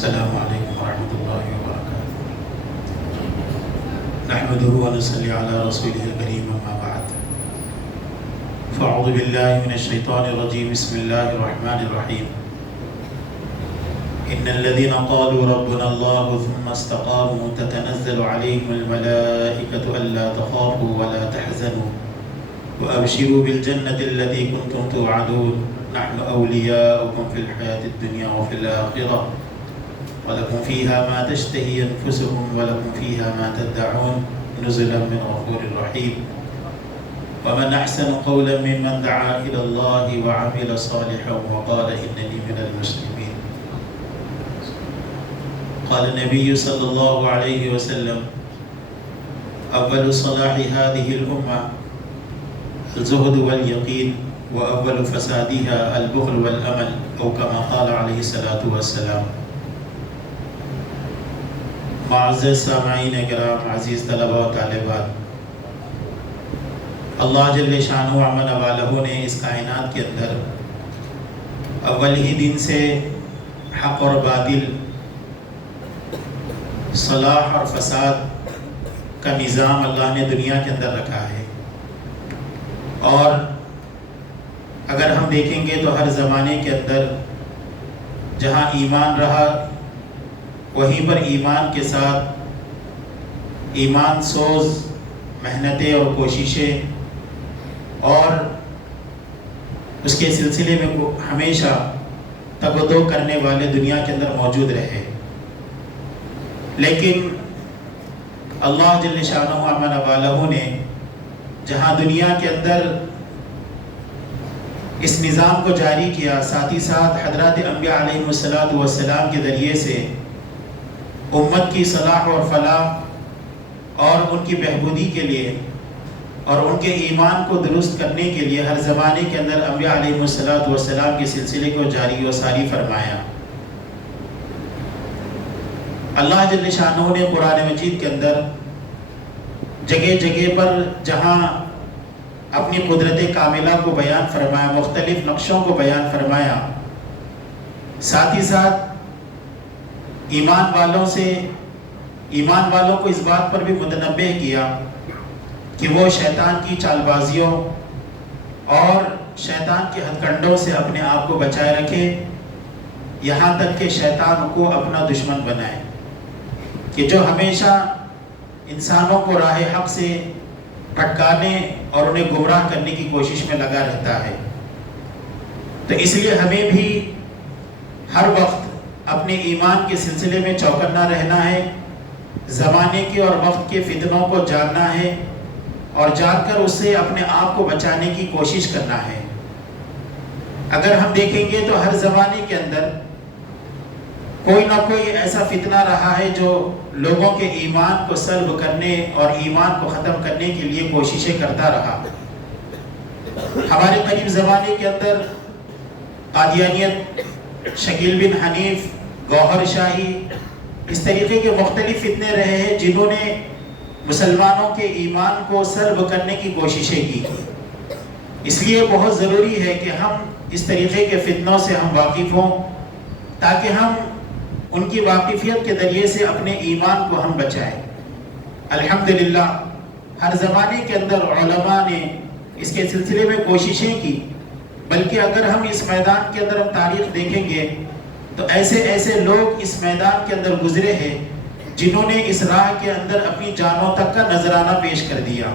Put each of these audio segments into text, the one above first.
السلام علیکم ورحمۃ اللہ وبرکاتہ۔ نحمدہ ونصلی علی رسولہ الکریم، اما بعد فاعوذ باللہ من الشیطان الرجیم، بسم اللہ الرحمن الرحیم۔ ان الذین قالوا ربنا اللہ ثم استقاموا تتنزل علیہم الملائکۃ الا تخافوا ولا تحزنوا وابشروا بالجنة التي كنتم توعدون نحن اولیاؤکم فی الحیاة الدنیا وفی الآخرہ وَلَكُمْ فِيهَا مَا تَشْتَهِي أَنفُسُكُمْ وَلَكُمْ فِيهَا مَا تَدَّعُونَ نُزُلًا مِّنْ غَفُورٍ رَّحِيمٍ وَمَنْ أَحْسَنُ قَوْلًا مِّمَّنْ دَعَا إِلَى اللَّهِ وَعَمِلَ صَالِحًا وَقَالَ إِنَّنِي مِنَ الْمُسْلِمِينَ۔ قال النبي صلى الله عليه وسلم: أول صلاح هذه الأمة الزهد واليقين وأول فسادها البخل والأمل، أو كما قال عليه الصلاة والسلام۔ معزز سامعین کرام، عزیز طلبہ و طالبات، اللہ جل شانہ و امن والہ نے اس کائنات کے اندر اول ہی دن سے حق اور باطل، صلاح اور فساد کا نظام اللہ نے دنیا کے اندر رکھا ہے۔ اور اگر ہم دیکھیں گے تو ہر زمانے کے اندر جہاں ایمان رہا، وہیں پر ایمان کے ساتھ ایمان سوز محنتیں اور کوششیں اور اس کے سلسلے میں ہمیشہ تگ و دو کرنے والے دنیا کے اندر موجود رہے۔ لیکن اللہ جل شانہ و امن والہ نے جہاں دنیا کے اندر اس نظام کو جاری کیا، ساتھ ہی ساتھ حضرات انبیاء علیہ السلام کے ذریعے سے امت کی صلاح اور فلاح اور ان کی بہبودی کے لیے اور ان کے ایمان کو درست کرنے کے لیے ہر زمانے کے اندر انبیاء علیہ السلام کے سلسلے کو جاری و ساری فرمایا۔ اللہ جل شانہ نے قرآن مجید کے اندر جگہ جگہ پر جہاں اپنی قدرت کاملہ کو بیان فرمایا، مختلف نقشوں کو بیان فرمایا، ساتھ ہی ساتھ ایمان والوں کو اس بات پر بھی متنبہ کیا کہ وہ شیطان کی چال بازیوں اور شیطان کے ہتھ کنڈوں سے اپنے آپ کو بچائے رکھے، یہاں تک کہ شیطان کو اپنا دشمن بنائے، کہ جو ہمیشہ انسانوں کو راہ حق سے بھٹکانے اور انہیں گمراہ کرنے کی کوشش میں لگا رہتا ہے۔ تو اس لیے ہمیں بھی ہر وقت اپنے ایمان کے سلسلے میں چوکنا رہنا ہے، زمانے کے اور وقت کے فتنوں کو جاننا ہے اور جان کر اس سے اپنے آپ کو بچانے کی کوشش کرنا ہے۔ اگر ہم دیکھیں گے تو ہر زمانے کے اندر کوئی نہ کوئی ایسا فتنہ رہا ہے جو لوگوں کے ایمان کو سلب کرنے اور ایمان کو ختم کرنے کے لیے کوششیں کرتا رہا۔ ہمارے قریب زمانے کے اندر قادیانیت، شکیل بن حنیف، گوہر شاہی، اس طریقے کے مختلف فتنے رہے ہیں جنہوں نے مسلمانوں کے ایمان کو سلب کرنے کی کوششیں کی۔ اس لیے بہت ضروری ہے کہ ہم اس طریقے کے فتنوں سے ہم واقف ہوں، تاکہ ہم ان کی واقفیت کے ذریعے سے اپنے ایمان کو ہم بچائیں۔ الحمدللہ ہر زمانے کے اندر علماء نے اس کے سلسلے میں کوششیں کی، بلکہ اگر ہم اس میدان کے اندر ہم تاریخ دیکھیں گے تو ایسے لوگ اس میدان کے اندر گزرے ہیں جنہوں نے اس راہ کے اندر اپنی جانوں تک کا نذرانہ پیش کر دیا۔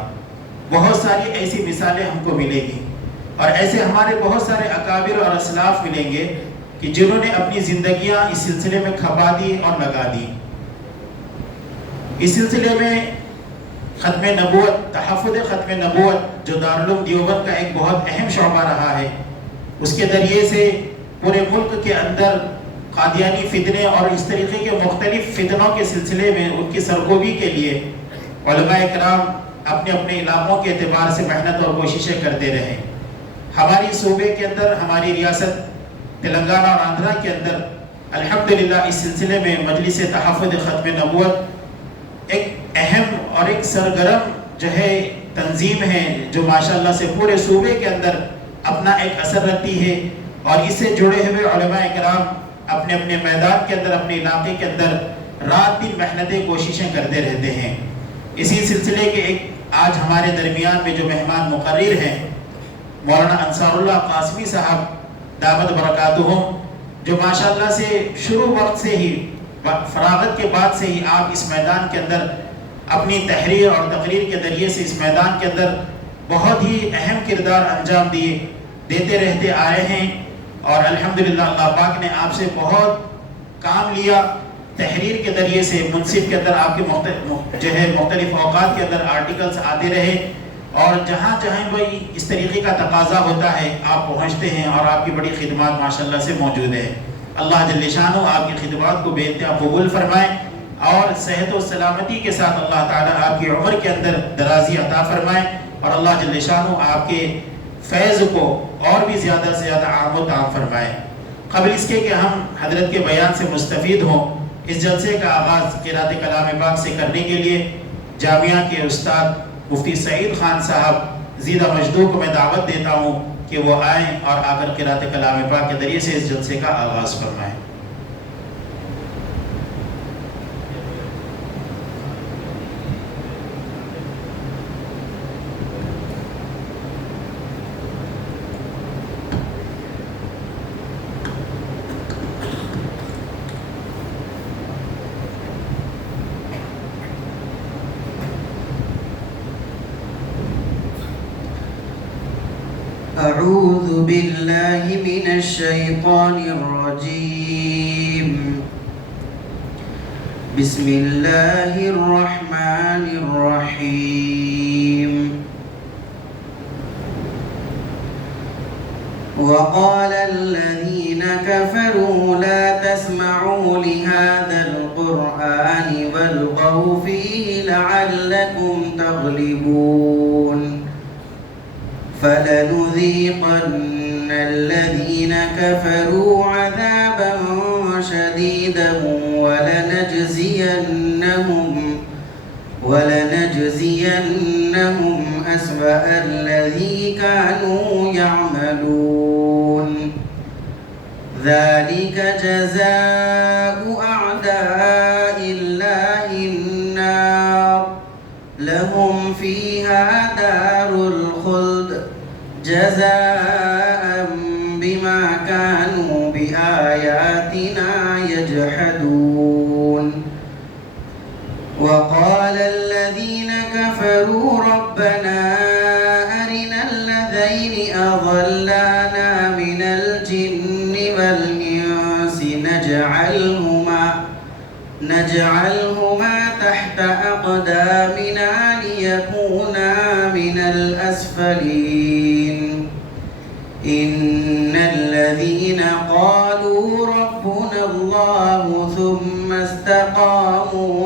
بہت ساری ایسی مثالیں ہم کو ملیں گی اور ایسے ہمارے بہت سارے اکابر اور اسلاف ملیں گے کہ جنہوں نے اپنی زندگیاں اس سلسلے میں کھپا دی اور لگا دی۔ اس سلسلے میں ختم نبوت، تحفظ ختم نبوت جو دارالعلوم دیوبند کا ایک بہت اہم شعبہ رہا ہے، اس کے ذریعے سے پورے ملک کے اندر قادیانی فتنے اور اس طریقے کے مختلف فتنوں کے سلسلے میں ان کی سرکوبی کے لیے علماء کرام اپنے اپنے علاقوں کے اعتبار سے محنت اور کوششیں کرتے رہے۔ ہماری صوبے کے اندر، ہماری ریاست تلنگانہ اور آندھرا کے اندر الحمدللہ اس سلسلے میں مجلس تحفظ ختم نبوت ایک اہم اور ایک سرگرم جو ہے تنظیم ہے، جو ماشاءاللہ سے پورے صوبے کے اندر اپنا ایک اثر رکھتی ہے، اور اس سے جڑے ہوئے علماء کرام اپنے اپنے میدان کے اندر، اپنے علاقے کے اندر رات دن محنتیں کوششیں کرتے رہتے ہیں۔ اسی سلسلے کے ایک آج ہمارے درمیان میں جو مہمان مقرر ہیں مولانا انصار اللہ قاسمی صاحب دامت برکاتہم، جو ماشاءاللہ سے شروع وقت سے ہی، فراغت کے بعد سے ہی آپ اس میدان کے اندر اپنی تحریر اور تقریر کے ذریعے سے اس میدان کے اندر بہت ہی اہم کردار انجام دیتے رہتے آئے ہیں، اور الحمدللہ اللہ پاک نے آپ سے بہت کام لیا۔ تحریر کے ذریعے سے منصف کے اندر آپ کے مختلف اوقات کے اندر آرٹیکلز آتے رہے، اور جہاں جہاں بھائی اس طریقے کا تقاضا ہوتا ہے آپ پہنچتے ہیں، اور آپ کی بڑی خدمات ماشاءاللہ سے موجود ہے۔ اللہ جل شانہ آپ کی خدمات کو بے انتہا قبول فرمائے، اور صحت و سلامتی کے ساتھ اللہ تعالیٰ آپ کی عمر کے اندر درازی عطا فرمائے، اور اللہ جل شانہ آپ کے فیض کو اور بھی زیادہ سے زیادہ عام و تام فرمائے۔ قبل اس کے کہ ہم حضرت کے بیان سے مستفید ہوں، اس جلسے کا آغاز قرأت کلام پاک سے کرنے کے لیے جامعہ کے استاد مفتی سعید خان صاحب زیدہ مجدو کو میں دعوت دیتا ہوں کہ وہ آئیں اور آ کر قرأت کلام پاک کے ذریعے سے اس جلسے کا آغاز فرمائیں۔ أعوذ بالله من الشيطان الرجيم. بسم الله الرحمن الرحيم. وقال الذين كفروا لا تسمعوا لهذا القرآن والغوا فيه لعلكم تغلبون. فلنذيقن الذين كفروا عذابا شديدا ولنجزينهم أسوأ الذي كانوا يعملون. ذلك جزاء أعداء الله النار لهم فيها دار الخلد جزاء بما كانوا بآياتنا يجحدون. وقال الذين كفروا ربنا أرنا الذين أضلانا من الجن والإنس نجعلهما تحت أقدامنا ليكونا من الأسفلين. إن الذين قالوا ربنا الله ثم استقاموا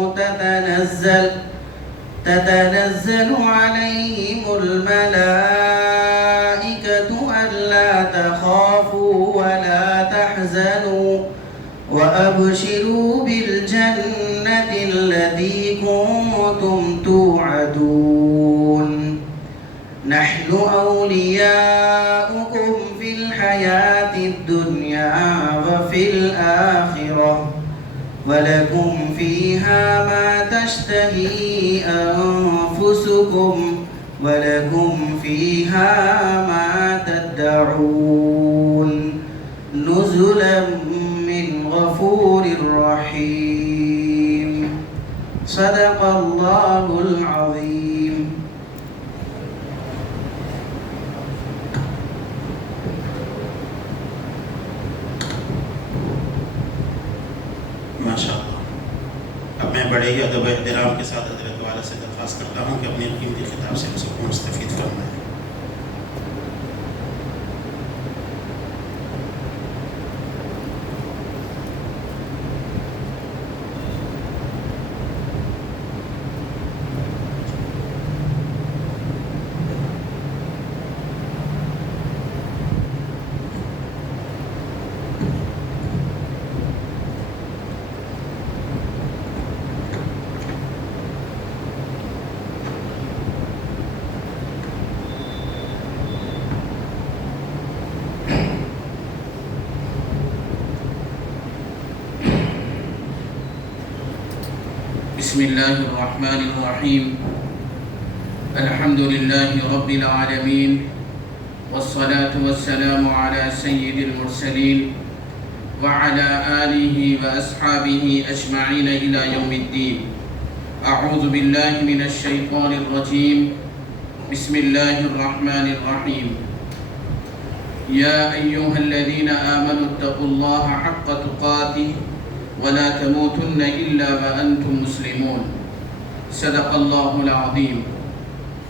تتنزل عليهم الملائكة ألا تخافوا ولا تحزنوا وأبشروا بالجنة التي كنتم توعدون. نحن أولياؤكم في الحياة الدنيا وفي الآخرة ولكم فيها ما تشتهي أنفسكم ولكم فيها ما تدعون. نزلا من غفور رحيم. صدق الله العظيم. ماشاءاللہ. اب میں بڑے ہی ادب و احترام کے ساتھ حضرت والا سے درخواست کرتا ہوں کہ اپنے قیمتی خطاب سے اس کو مستفید فرمائیں۔ بسم الله الرحمن الرحيم الحمد لله رب العالمين والصلاة والسلام على سيد المرسلين وعلى آله وأصحابه أجمعين إلى يوم الدين. أعوذ بالله من الشيطان الرجيم. بسم الله الرحمن الرحيم. يا أيها الذين آمنوا اتقوا الله حق تقاته ولا تموتن إلا وأنتم مسلمون. صدق الله العظيم.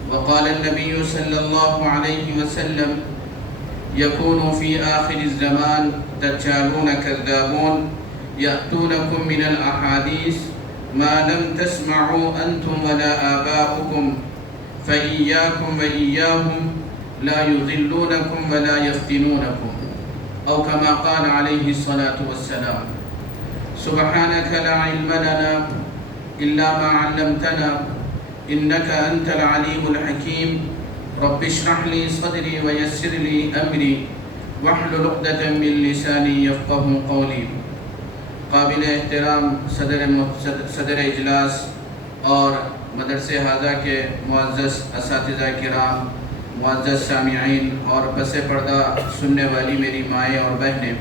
وقال النبي صلى الله عليه وسلم يكون في آخر الزمان دجالون كذابون يأتونكم من الأحاديث ما لم تسمعوا أنتم ولا آباؤكم فإياكم وإياهم لا يضلونكم ولا يفتنونكم أو كما قال عليه الصلاة والسلام. سبحانك لا علم لنا إلا ما علمتنا إنك أنت العليم الحكيم. رب اشرح لي صدري ويسر لي أمري واحلل عقدة من لساني يفقه قولي. قابل احترام صدر اجلاس اور مدرسہ حاضہ کے معزز اساتذہ کرام، معزز سامعین اور پس پردہ سننے والی میری مائیں اور بہنیں،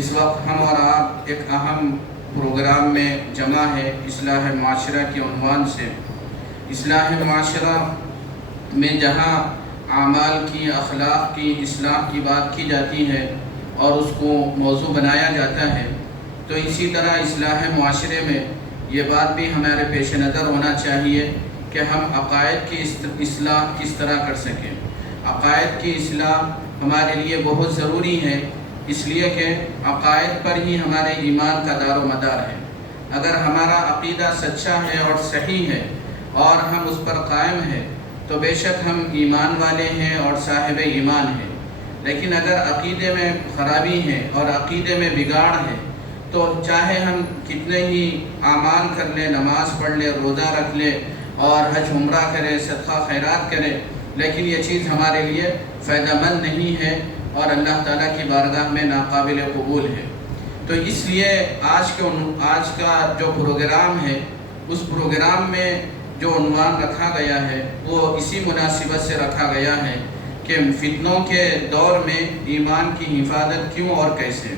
اس وقت ہم اور آپ ایک اہم پروگرام میں جمع ہے اصلاح معاشرہ کے عنوان سے. اصلاح معاشرہ میں جہاں اعمال کی، اخلاق کی اصلاح کی بات کی جاتی ہے اور اس کو موضوع بنایا جاتا ہے، تو اسی طرح اصلاح معاشرے میں یہ بات بھی ہمارے پیش نظر ہونا چاہیے کہ ہم عقائد کی اصلاح کس طرح کر سکیں. عقائد کی اصلاح ہمارے لیے بہت ضروری ہے، اس لیے کہ عقائد پر ہی ہمارے ایمان کا دار و مدار ہے. اگر ہمارا عقیدہ سچا ہے اور صحیح ہے اور ہم اس پر قائم ہیں تو بے شک ہم ایمان والے ہیں اور صاحب ایمان ہیں. لیکن اگر عقیدے میں خرابی ہے اور عقیدے میں بگاڑ ہے تو چاہے ہم کتنے ہی اعمال کر لیں، نماز پڑھ لیں، روزہ رکھ لیں اور حج عمرہ کریں، صدقہ خیرات کریں، لیکن یہ چیز ہمارے لیے فائدہ مند نہیں ہے اور اللہ تعالیٰ کی بارگاہ میں ناقابل قبول ہے. تو اس لیے آج کا جو پروگرام ہے، اس پروگرام میں جو عنوان رکھا گیا ہے وہ اسی مناسبت سے رکھا گیا ہے کہ فتنوں کے دور میں ایمان کی حفاظت کیوں اور کیسے.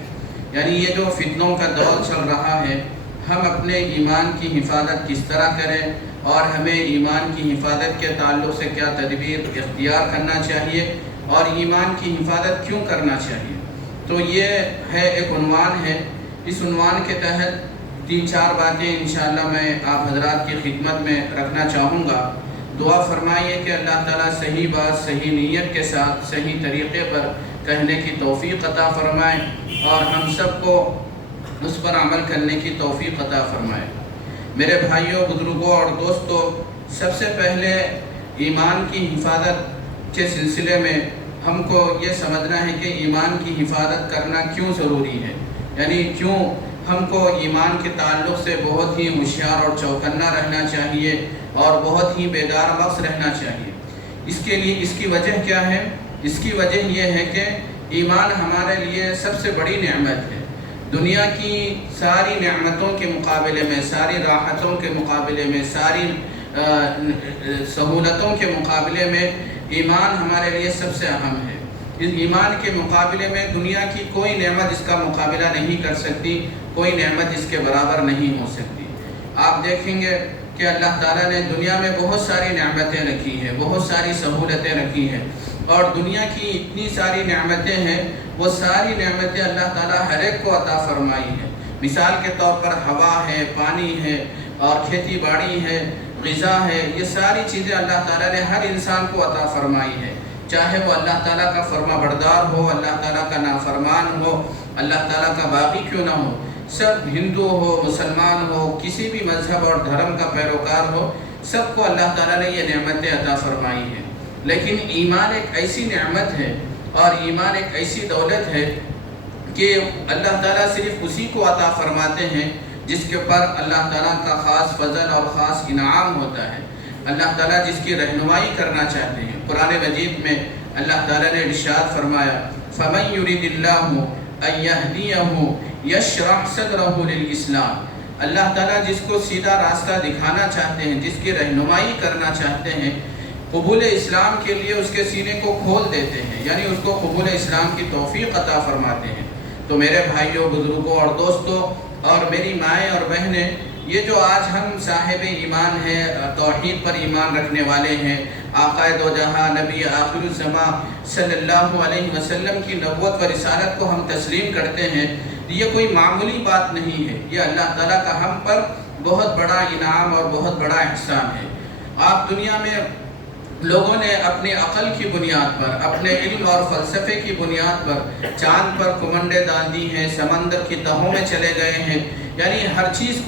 یعنی یہ جو فتنوں کا دور چل رہا ہے، ہم اپنے ایمان کی حفاظت کس طرح کریں اور ہمیں ایمان کی حفاظت کے تعلق سے کیا تدبیر اختیار کرنا چاہیے اور ایمان کی حفاظت کیوں کرنا چاہیے. تو یہ ہے ایک عنوان ہے. اس عنوان کے تحت 3-4 باتیں انشاءاللہ میں آپ حضرات کی خدمت میں رکھنا چاہوں گا. دعا فرمائیے کہ اللہ تعالیٰ صحیح بات صحیح نیت کے ساتھ صحیح طریقے پر کہنے کی توفیق عطا فرمائے اور ہم سب کو اس پر عمل کرنے کی توفیق عطا فرمائے. میرے بھائیوں، بزرگوں اور دوستوں، سب سے پہلے ایمان کی حفاظت کے سلسلے میں ہم کو یہ سمجھنا ہے کہ ایمان کی حفاظت کرنا کیوں ضروری ہے. یعنی کیوں ہم کو ایمان کے تعلق سے بہت ہی ہوشیار اور چوکنا رہنا چاہیے اور بہت ہی بیدار مغز رہنا چاہیے. اس کی وجہ کیا ہے؟ اس کی وجہ یہ ہے کہ ایمان ہمارے لیے سب سے بڑی نعمت ہے. دنیا کی ساری نعمتوں کے مقابلے میں، ساری راحتوں کے مقابلے میں، ساری سہولتوں کے مقابلے میں ایمان ہمارے لیے سب سے اہم ہے. اس ایمان کے مقابلے میں دنیا کی کوئی نعمت اس کا مقابلہ نہیں کر سکتی، کوئی نعمت اس کے برابر نہیں ہو سکتی. آپ دیکھیں گے کہ اللہ تعالیٰ نے دنیا میں بہت ساری نعمتیں رکھی ہیں، بہت ساری سہولتیں رکھی ہیں اور دنیا کی اتنی ساری نعمتیں ہیں، وہ ساری نعمتیں اللہ تعالیٰ ہر ایک کو عطا فرمائی ہیں. مثال کے طور پر ہوا ہے، پانی ہے اور کھیتی باڑی ہے، غذا ہے، یہ ساری چیزیں اللہ تعالیٰ نے ہر انسان کو عطا فرمائی ہے. چاہے وہ اللہ تعالیٰ کا فرما بردار ہو، اللہ تعالیٰ کا نافرمان ہو، اللہ تعالیٰ کا باغی کیوں نہ ہو، سب ہندو ہو، مسلمان ہو، کسی بھی مذہب اور دھرم کا پیروکار ہو، سب کو اللہ تعالیٰ نے یہ نعمتیں عطا فرمائی ہیں. لیکن ایمان ایک ایسی نعمت ہے اور ایمان ایک ایسی دولت ہے کہ اللہ تعالیٰ صرف اسی کو عطا فرماتے ہیں جس کے پر اللہ تعالیٰ کا خاص فضل اور خاص انعام ہوتا ہے. اللہ تعالیٰ جس کی رہنمائی کرنا چاہتے ہیں. قرآن مجید میں اللہ تعالیٰ نے ارشاد فرمایا فَمَن يُرِدِ اللَّهُ أَن يَهْدِيَهُ يَشْرَحْ صَدْرَهُ لِلْإِسْلَامِ. اللہ تعالیٰ جس کو سیدھا راستہ دکھانا چاہتے ہیں، جس کی رہنمائی کرنا چاہتے ہیں، قبول اسلام کے لیے اس کے سینے کو کھول دیتے ہیں، یعنی اس کو قبول اسلام کی توفیق عطا فرماتے ہیں۔ تو میرے بھائیوں، بزرگوں اور دوستوں اور میری مائیں اور بہنیں، یہ جو آج ہم صاحب ایمان ہیں، توحید پر ایمان رکھنے والے ہیں، آقا دو جہاں نبی آخر الزماں صلی اللہ علیہ وسلم کی نبوت و رسالت کو ہم تسلیم کرتے ہیں، یہ کوئی معمولی بات نہیں ہے، یہ اللہ تعالیٰ کا ہم پر بہت بڑا انعام اور بہت بڑا احسان ہے۔ آپ دنیا میں لوگوں نے اپنی عقل کی بنیاد پر، اپنے علم اور فلسفے کی بنیاد پر چاند پر کمنڈے ڈال دی ہیں، سمندر کی تہوں میں چلے گئے ہیں، یعنی ہر چیز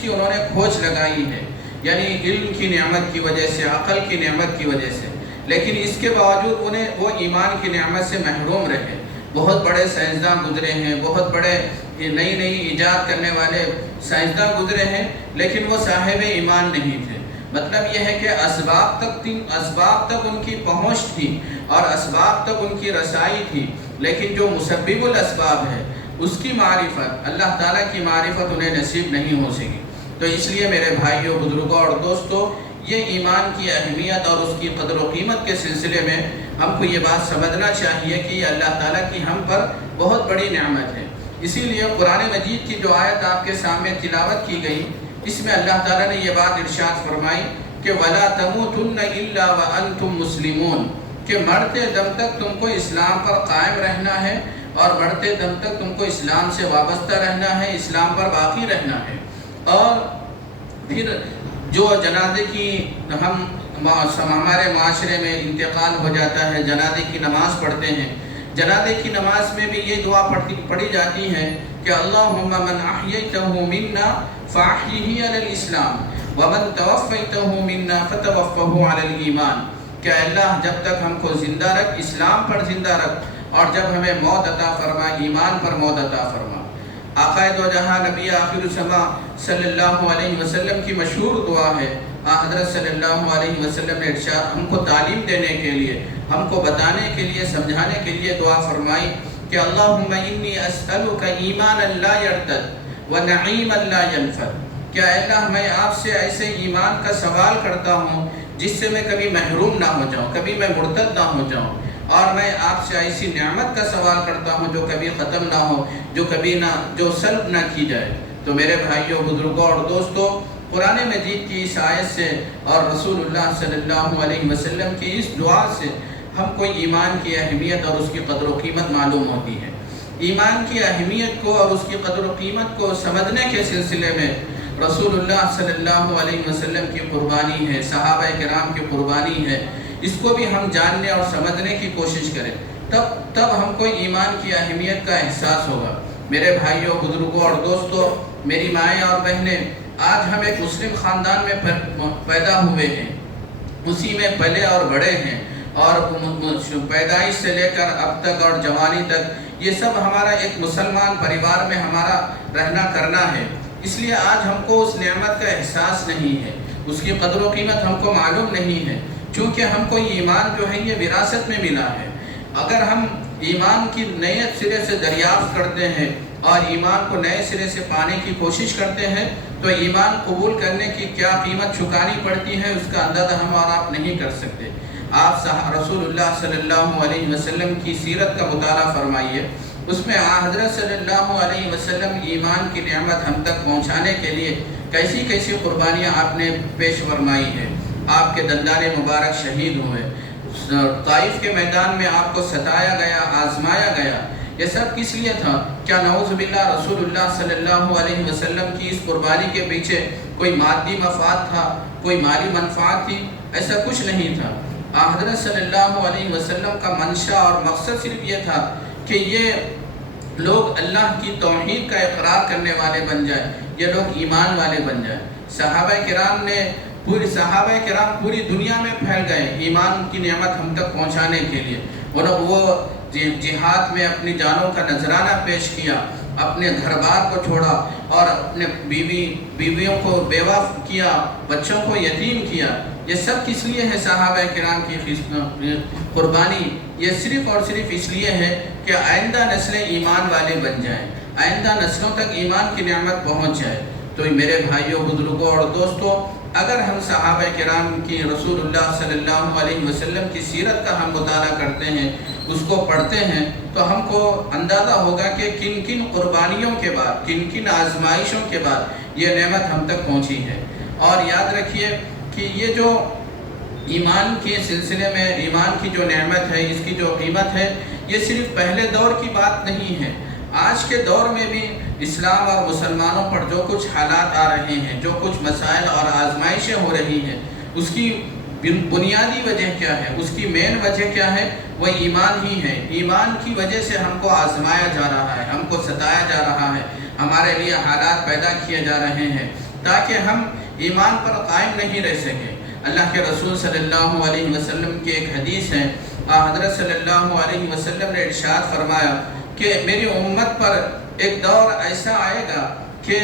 کی انہوں نے کھوج لگائی ہے، یعنی علم کی نعمت کی وجہ سے، عقل کی نعمت کی وجہ سے، لیکن اس کے باوجود وہ ایمان کی نعمت سے محروم رہے۔ بہت بڑے سائنسداں گزرے ہیں، بہت بڑے نئی ایجاد کرنے والے سائنسداں گزرے ہیں، لیکن وہ صاحب ایمان نہیں تھے۔ مطلب یہ ہے کہ اسباب تک ان کی پہنچ تھی اور اسباب تک ان کی رسائی تھی، لیکن جو مسبب الاسباب ہے اس کی معرفت، اللہ تعالیٰ کی معرفت انہیں نصیب نہیں ہو سکی۔ تو اس لیے میرے بھائیوں، بزرگوں اور دوستوں، یہ ایمان کی اہمیت اور اس کی قدر و قیمت کے سلسلے میں ہم کو یہ بات سمجھنا چاہیے کہ یہ اللہ تعالیٰ کی ہم پر بہت بڑی نعمت ہے۔ اسی لیے قرآن مجید کی جو آیت آپ کے سامنے تلاوت کی گئی، اس میں اللہ تعالیٰ نے یہ بات ارشاد فرمائی کہ وَلَا تَمُوتُنَّ إِلَّا وَأَنْتُمْ مُسْلِمُونَ، کہ مرتے دم تک تم کو اسلام پر قائم رہنا ہے اور مرتے دم تک تم کو اسلام سے وابستہ رہنا ہے، اسلام پر باقی رہنا ہے۔ اور پھر جو جنازے کی ہمارے معاشرے میں انتقال ہو جاتا ہے، جنازے کی نماز پڑھتے ہیں، جنازے کی نماز میں بھی یہ دعا پڑھی جاتی ہے کہ اللہم من احییتہ منا فاحیہ علی الاسلام ومن توفیتہ منا فتوفہ علی الایمان، کہ اللہ جب تک ہم کو زندہ رکھ، اسلام پر زندہ رکھ، اور جب ہمیں موت عطا فرما، ایمان پر موت عطا فرما۔ آقا دو جہاں نبی آخر الزماں صلی اللہ علیہ وسلم کی مشہور دعا ہے، حضرت صلی اللہ علیہ وسلم نے ارشاد ہم کو تعلیم دینے کے لیے، ہم کو بتانے کے لیے، سمجھانے کے لیے دعا فرمائی کہ اللہم انی اسألک ایمانا لا یرتد ونعیما لا ینفد، کہ اللہ میں آپ سے ایسے ایمان کا سوال کرتا ہوں جس سے میں کبھی محروم نہ ہو جاؤں، کبھی میں مرتد نہ ہو جاؤں، اور میں آپ سے ایسی نعمت کا سوال کرتا ہوں جو کبھی ختم نہ ہو، جو سلب نہ کی جائے۔ تو میرے بھائیوں، بزرگوں اور دوستوں، قرآن مجید کی اس آیت سے اور رسول اللہ صلی اللہ علیہ وسلم کی اس دعا سے ہم کو ایمان کی اہمیت اور اس کی قدر و قیمت معلوم ہوتی ہے۔ ایمان کی اہمیت کو اور اس کی قدر و قیمت کو سمجھنے کے سلسلے میں رسول اللہ صلی اللہ علیہ وسلم کی قربانی ہے، صحابہ کرام کی قربانی ہے، اس کو بھی ہم جاننے اور سمجھنے کی کوشش کریں، تب ہم کو ایمان کی اہمیت کا احساس ہوگا۔ میرے بھائیوں، بزرگوں اور دوستوں، میری مائیں اور بہنیں، آج ہم ایک مسلم خاندان میں پیدا ہوئے ہیں، اسی میں پلے اور بڑے ہیں، اور پیدائش سے لے کر اب تک اور جوانی تک یہ سب ہمارا ایک مسلمان پریوار میں ہمارا رہنا کرنا ہے۔ اس لیے آج ہم کو اس نعمت کا احساس نہیں ہے، اس کی قدر و قیمت ہم کو معلوم نہیں ہے، چونکہ ہم کو ایمان جو ہے یہ وراثت میں ملا ہے۔ اگر ہم ایمان کی نئے سرے سے دریافت کرتے ہیں اور ایمان کو نئے سرے سے پانے کی کوشش کرتے ہیں تو ایمان قبول کرنے کی کیا قیمت چکانی پڑتی ہے اس کا اندازہ ہم اور آپ نہیں کر سکتے۔ آپ رسول اللہ صلی اللہ علیہ وسلم کی سیرت کا مطالعہ فرمائیے، اس میں حضرت صلی اللہ علیہ وسلم ایمان کی نعمت ہم تک پہنچانے کے لیے کیسی کیسی قربانیاں آپ نے پیش فرمائی ہیں۔ آپ کے دندان مبارک شہید ہوئے، طائف کے میدان میں آپ کو ستایا گیا، آزمایا گیا، یہ سب کس لیے تھا؟ کیا نعوذ باللہ رسول اللہ صلی اللہ علیہ وسلم کی اس قربانی کے پیچھے کوئی مادی مفاد تھا، کوئی مالی منفعت تھی؟ ایسا کچھ نہیں تھا۔ حضرت صلی اللہ علیہ وسلم کا منشا اور مقصد صرف یہ تھا کہ یہ لوگ اللہ کی توحید کا اقرار کرنے والے بن جائیں، یہ لوگ ایمان والے بن جائیں۔ صحابہ کرام پوری دنیا میں پھیل گئے ایمان کی نعمت ہم تک پہنچانے کے لیے۔ وہ جہاد میں اپنی جانوں کا نذرانہ پیش کیا، اپنے گھر بار کو چھوڑا اور اپنے بیویوں کو بیوہ کیا، بچوں کو یتیم کیا۔ یہ سب کس لیے ہے؟ صحابہ کرام کی قربانی یہ صرف اور صرف اس لیے ہے کہ آئندہ نسلیں ایمان والے بن جائیں، آئندہ نسلوں تک ایمان کی نعمت پہنچ جائے۔ تو میرے بھائیوں، بزرگوں اور دوستوں، اگر ہم صحابہ کرام کی، رسول اللہ صلی اللہ علیہ وسلم کی سیرت کا ہم مطالعہ کرتے ہیں، اس کو پڑھتے ہیں، تو ہم کو اندازہ ہوگا کہ کن کن قربانیوں کے بعد، کن کن آزمائشوں کے بعد یہ نعمت ہم تک پہنچی ہے۔ اور یاد رکھیے کہ یہ جو ایمان کے سلسلے میں ایمان کی جو نعمت ہے، اس کی جو قیمت ہے، یہ صرف پہلے دور کی بات نہیں ہے۔ آج کے دور میں بھی اسلام اور مسلمانوں پر جو کچھ حالات آ رہے ہیں، جو کچھ مسائل اور آزمائشیں ہو رہی ہیں، اس کی بنیادی وجہ کیا ہے، اس کی مین وجہ کیا ہے؟ وہ ایمان ہی ہے۔ ایمان کی وجہ سے ہم کو آزمایا جا رہا ہے، ہم کو ستایا جا رہا ہے، ہمارے لیے حالات پیدا کیے جا رہے ہیں تاکہ ہم ایمان پر قائم نہیں رہ سکیں۔ اللہ کے رسول صلی اللہ علیہ وسلم کی ایک حدیث ہے، حضرت صلی اللہ علیہ وسلم نے ارشاد فرمایا کہ میری امت پر ایک دور ایسا آئے گا کہ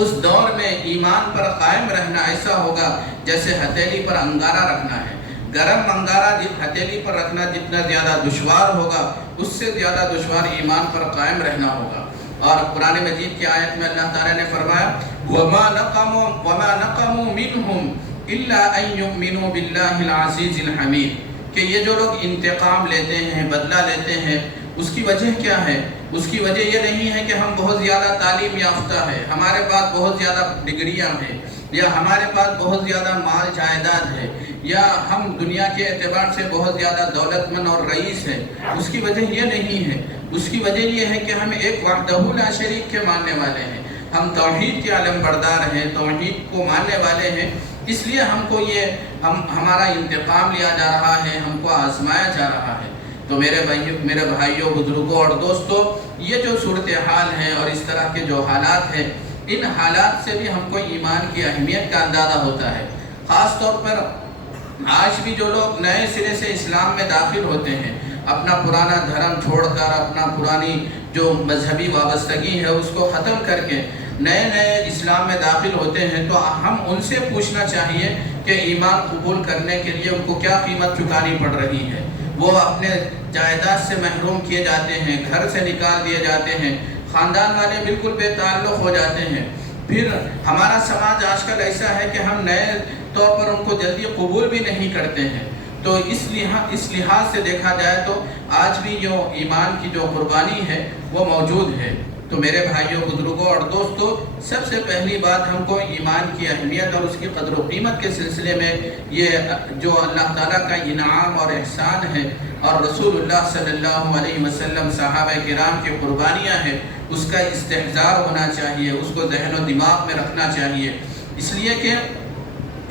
اس دور میں ایمان پر قائم رہنا ایسا ہوگا جیسے ہتھیلی پر انگارہ رکھنا ہے۔ گرم انگارہ ہتھیلی پر رکھنا جتنا زیادہ دشوار ہوگا، اس سے زیادہ دشوار ایمان پر قائم رہنا ہوگا۔ اور قرآن مجید کی آیت میں اللہ تعالیٰ نے فرمایا وَمَا نَقَمُوا مِنْهُمْ إِلَّا أَن يُؤْمِنُوا بِاللَّهِ الْعَزِيزِ الْحَمِيدِ کہ یہ جو لوگ انتقام لیتے ہیں، بدلہ لیتے ہیں، اس کی وجہ کیا ہے؟ اس کی وجہ یہ نہیں ہے کہ ہم بہت زیادہ تعلیم یافتہ ہیں، ہمارے پاس بہت زیادہ ڈگریاں ہیں، یا ہمارے پاس بہت زیادہ مال جائیداد ہے، یا ہم دنیا کے اعتبار سے بہت زیادہ دولت مند اور رئیس ہیں۔ اس کی وجہ یہ نہیں ہے، اس کی وجہ یہ ہے کہ ہم ایک وحدہ لا شریک کے ماننے والے ہیں، ہم توحید کے علم بردار ہیں، توحید کو ماننے والے ہیں۔ اس لیے ہم کو ہمارا انتقام لیا جا رہا ہے، ہم کو آزمایا جا رہا ہے۔ تو میرے بھائیوں، بزرگوں اور دوستوں، یہ جو صورتحال ہے اور اس طرح کے جو حالات ہیں، ان حالات سے بھی ہم کو ایمان کی اہمیت کا اندازہ ہوتا ہے۔ خاص طور پر آج بھی جو لوگ نئے سرے سے اسلام میں داخل ہوتے ہیں، اپنا پرانا دھرم چھوڑ کر، اپنا پرانی جو مذہبی وابستگی ہے اس کو ختم کر کے نئے اسلام میں داخل ہوتے ہیں، تو ہم ان سے پوچھنا چاہیے کہ ایمان قبول کرنے کے لیے ان کو کیا قیمت چکانی پڑ رہی ہے۔ وہ اپنے جائیداد سے محروم کیے جاتے ہیں، گھر سے نکال دیے جاتے ہیں، خاندان والے بالکل بے تعلق ہو جاتے ہیں۔ پھر ہمارا سماج آج کل ایسا ہے کہ ہم نئے طور پر ان کو جلدی قبول بھی نہیں کرتے ہیں۔ تو اس لحاظ سے دیکھا جائے تو آج بھی جو ایمان کی جو قربانی ہے وہ موجود ہے۔ تو میرے بھائیوں، بزرگوں اور دوستوں، سب سے پہلی بات ہم کو ایمان کی اہمیت اور اس کی قدر و قیمت کے سلسلے میں یہ جو اللہ تعالیٰ کا انعام اور احسان ہے اور رسول اللہ صلی اللہ علیہ وسلم، صحابہ کرام کی قربانیاں ہیں، اس کا استحضار ہونا چاہیے، اس کو ذہن و دماغ میں رکھنا چاہیے۔ اس لیے کہ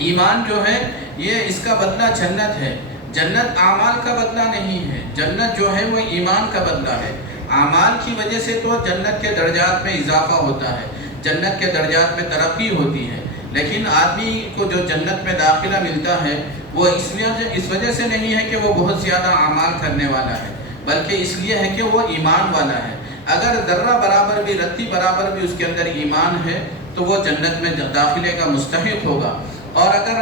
ایمان جو ہے یہ اس کا بدلہ جنت ہے۔ جنت اعمال کا بدلہ نہیں ہے، جنت جو ہے وہ ایمان کا بدلہ ہے۔ اعمال کی وجہ سے تو جنت کے درجات میں اضافہ ہوتا ہے، جنت کے درجات میں ترقی ہوتی ہے، لیکن آدمی کو جو جنت میں داخلہ ملتا ہے وہ اس وجہ سے نہیں ہے کہ وہ بہت زیادہ اعمال کرنے والا ہے، بلکہ اس لیے ہے کہ وہ ایمان والا ہے۔ اگر ذرہ برابر بھی، رتی برابر بھی اس کے اندر ایمان ہے تو وہ جنت میں داخلے کا مستحق ہوگا، اور اگر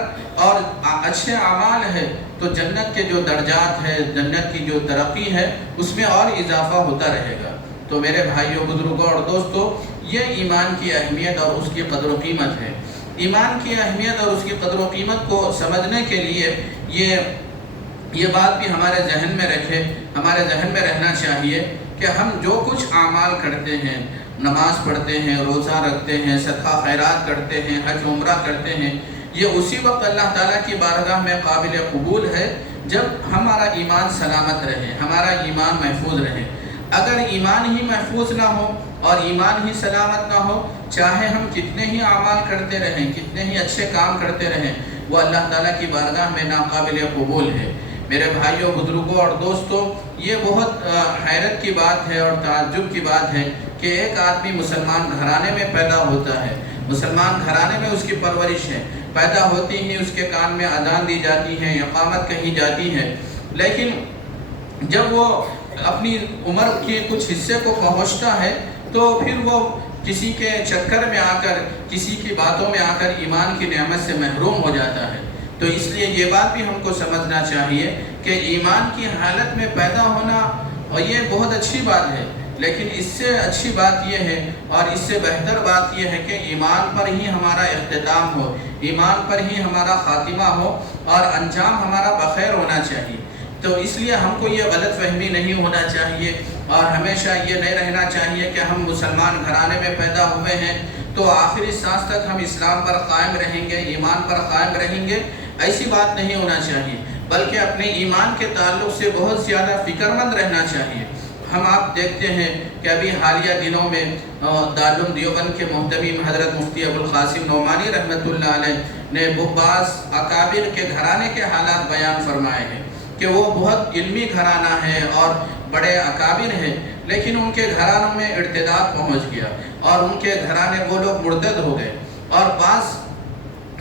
اچھے اعمال ہے تو جنت کے جو درجات ہے، جنت کی جو ترقی ہے، اس میں اور اضافہ ہوتا رہے گا۔ تو میرے بھائیوں، بزرگوں اور دوستوں، یہ ایمان کی اہمیت اور اس کی قدر و قیمت ہے۔ ایمان کی اہمیت اور اس کی قدر و قیمت کو سمجھنے کے لیے یہ بات بھی ہمارے ذہن میں ہمارے ذہن میں رہنا چاہیے کہ ہم جو کچھ اعمال کرتے ہیں، نماز پڑھتے ہیں، روزہ رکھتے ہیں، صدقہ خیرات کرتے ہیں، حج عمرہ کرتے ہیں، یہ اسی وقت اللہ تعالیٰ کی بارگاہ میں قابل قبول ہے جب ہمارا ایمان سلامت رہے، ہمارا ایمان محفوظ رہے۔ اگر ایمان ہی محفوظ نہ ہو اور ایمان ہی سلامت نہ ہو، چاہے ہم کتنے ہی اعمال کرتے رہیں، کتنے ہی اچھے کام کرتے رہیں، وہ اللہ تعالیٰ کی بارگاہ میں ناقابل قبول ہے۔ میرے بھائیوں، بزرگوں اور دوستوں، یہ بہت حیرت کی بات ہے اور تعجب کی بات ہے کہ ایک آدمی مسلمان گھرانے میں پیدا ہوتا ہے، مسلمان گھرانے میں اس کی پرورش ہے، پیدا ہوتی ہی اس کے کان میں اذان دی جاتی ہے، اقامت کہی جاتی ہے، لیکن جب وہ اپنی عمر کے کچھ حصے کو پہنچتا ہے تو پھر وہ کسی کے چکر میں آ کر، کسی کی باتوں میں آ کر ایمان کی نعمت سے محروم ہو جاتا ہے۔ تو اس لیے یہ بات بھی ہم کو سمجھنا چاہیے کہ ایمان کی حالت میں پیدا ہونا اور یہ بہت اچھی بات ہے، لیکن اس سے اچھی بات یہ ہے اور اس سے بہتر بات یہ ہے کہ ایمان پر ہی ہمارا اختتام ہو، ایمان پر ہی ہمارا خاتمہ ہو اور انجام ہمارا بخیر ہونا چاہیے۔ تو اس لیے ہم کو یہ غلط فہمی نہیں ہونا چاہیے اور ہمیشہ یہ نہیں رہنا چاہیے کہ ہم مسلمان گھرانے میں پیدا ہوئے ہیں تو آخری سانس تک ہم اسلام پر قائم رہیں گے، ایمان پر قائم رہیں گے، ایسی بات نہیں ہونا چاہیے، بلکہ اپنے ایمان کے تعلق سے بہت زیادہ فکر مند رہنا چاہیے۔ ہم آپ دیکھتے ہیں کہ ابھی حالیہ دنوں میں دارالعلوم دیوبند کے محتمیم حضرت مفتی ابوالقاسم نعمانی رحمۃ اللہ علیہ نے بعض اکابر کے گھرانے کے حالات بیان فرمائے ہیں کہ وہ بہت علمی گھرانہ ہے اور بڑے اکابر ہیں، لیکن ان کے گھرانوں میں ارتداد پہنچ گیا اور ان کے گھرانے وہ لوگ مرتد ہو گئے، اور بعض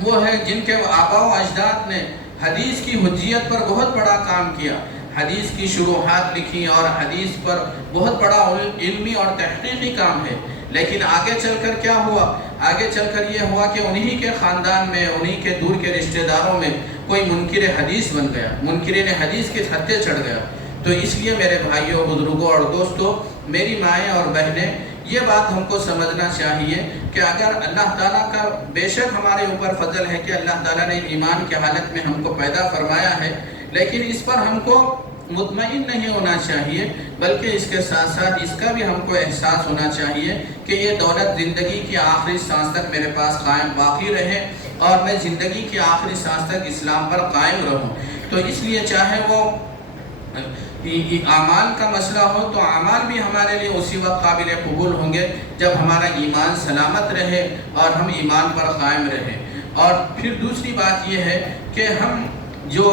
وہ ہیں جن کے آباء و اجداد نے حدیث کی حجیت پر بہت بڑا کام کیا، حدیث کی شروحات لکھی اور حدیث پر بہت بڑا علمی اور تحقیقی کام ہے، لیکن آگے چل کر کیا ہوا؟ آگے چل کر یہ ہوا کہ انہی کے خاندان میں، انہی کے دور کے رشتہ داروں میں کوئی منکر حدیث بن گیا، منکرین حدیث کے چھتے چڑھ گیا۔ تو اس لیے میرے بھائیوں، بزرگوں اور دوستوں، میری مائیں اور بہنیں، یہ بات ہم کو سمجھنا چاہیے کہ اگر اللہ تعالیٰ کا بے شک ہمارے اوپر فضل ہے کہ اللہ تعالیٰ نے ایمان کی حالت میں ہم کو پیدا فرمایا ہے، لیکن اس پر ہم کو مطمئن نہیں ہونا چاہیے، بلکہ اس کے ساتھ ساتھ اس کا بھی ہم کو احساس ہونا چاہیے کہ یہ دولت زندگی کی آخری سانس تک میرے پاس قائم باقی رہے اور میں زندگی کی آخری سانس تک اسلام پر قائم رہوں۔ تو اس لیے چاہے وہ اعمال کا مسئلہ ہو تو اعمال بھی ہمارے لیے اسی وقت قابل قبول ہوں گے جب ہمارا ایمان سلامت رہے اور ہم ایمان پر قائم رہیں۔ اور پھر دوسری بات یہ ہے کہ ہم جو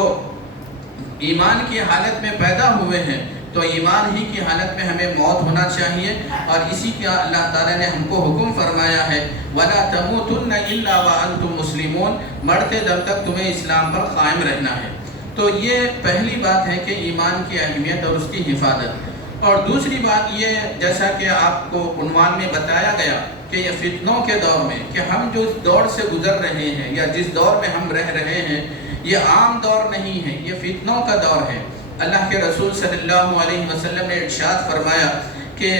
ایمان کی حالت میں پیدا ہوئے ہیں تو ایمان ہی کی حالت میں ہمیں موت ہونا چاہیے، اور اسی کا اللہ تعالیٰ نے ہم کو حکم فرمایا ہے وَلَا تَمُوتُنَّ إِلَّا وَأَنْتُمْ مُسْلِمُونَ، مرتے دم تک تمہیں اسلام پر قائم رہنا ہے۔ تو یہ پہلی بات ہے کہ ایمان کی اہمیت اور اس کی حفاظت۔ اور دوسری بات یہ، جیسا کہ آپ کو عنوان میں بتایا گیا کہ یہ فتنوں کے دور میں، کہ ہم جو دور سے گزر رہے ہیں یا جس دور میں ہم رہ رہے ہیں، یہ عام دور نہیں ہے، یہ فتنوں کا دور ہے۔ اللہ کے رسول صلی اللہ علیہ وسلم نے ارشاد فرمایا کہ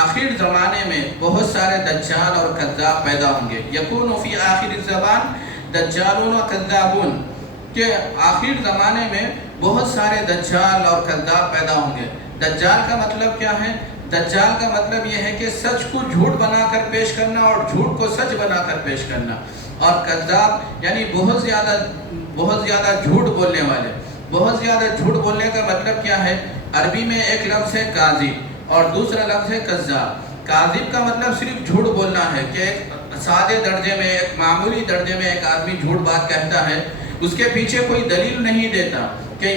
آخر زمانے میں بہت سارے دجال اور کذاب پیدا ہوں گے، یکون فی آخر الزمان دجالون و کذابون، کہ آخر زمانے میں بہت سارے دجال اور کذاب پیدا ہوں گے۔ دجال کا مطلب کیا ہے؟ دجال کا مطلب یہ ہے کہ سچ کو جھوٹ بنا کر پیش کرنا اور جھوٹ کو سچ بنا کر پیش کرنا، اور کذاب یعنی بہت زیادہ جھوٹ بولنے والے۔ بہت زیادہ جھوٹ بولنے کا مطلب کیا ہے؟ عربی میں ایک لفظ ہے کاذب اور دوسرا لفظ ہے کذاب۔ کاذب کا مطلب صرف جھوٹ بولنا ہے کہ ایک سادے درجے میں، ایک معمولی درجے میں ایک آدمی جھوٹ بات کہتا ہے، اس کے پیچھے کوئی دلیل نہیں دیتا کہ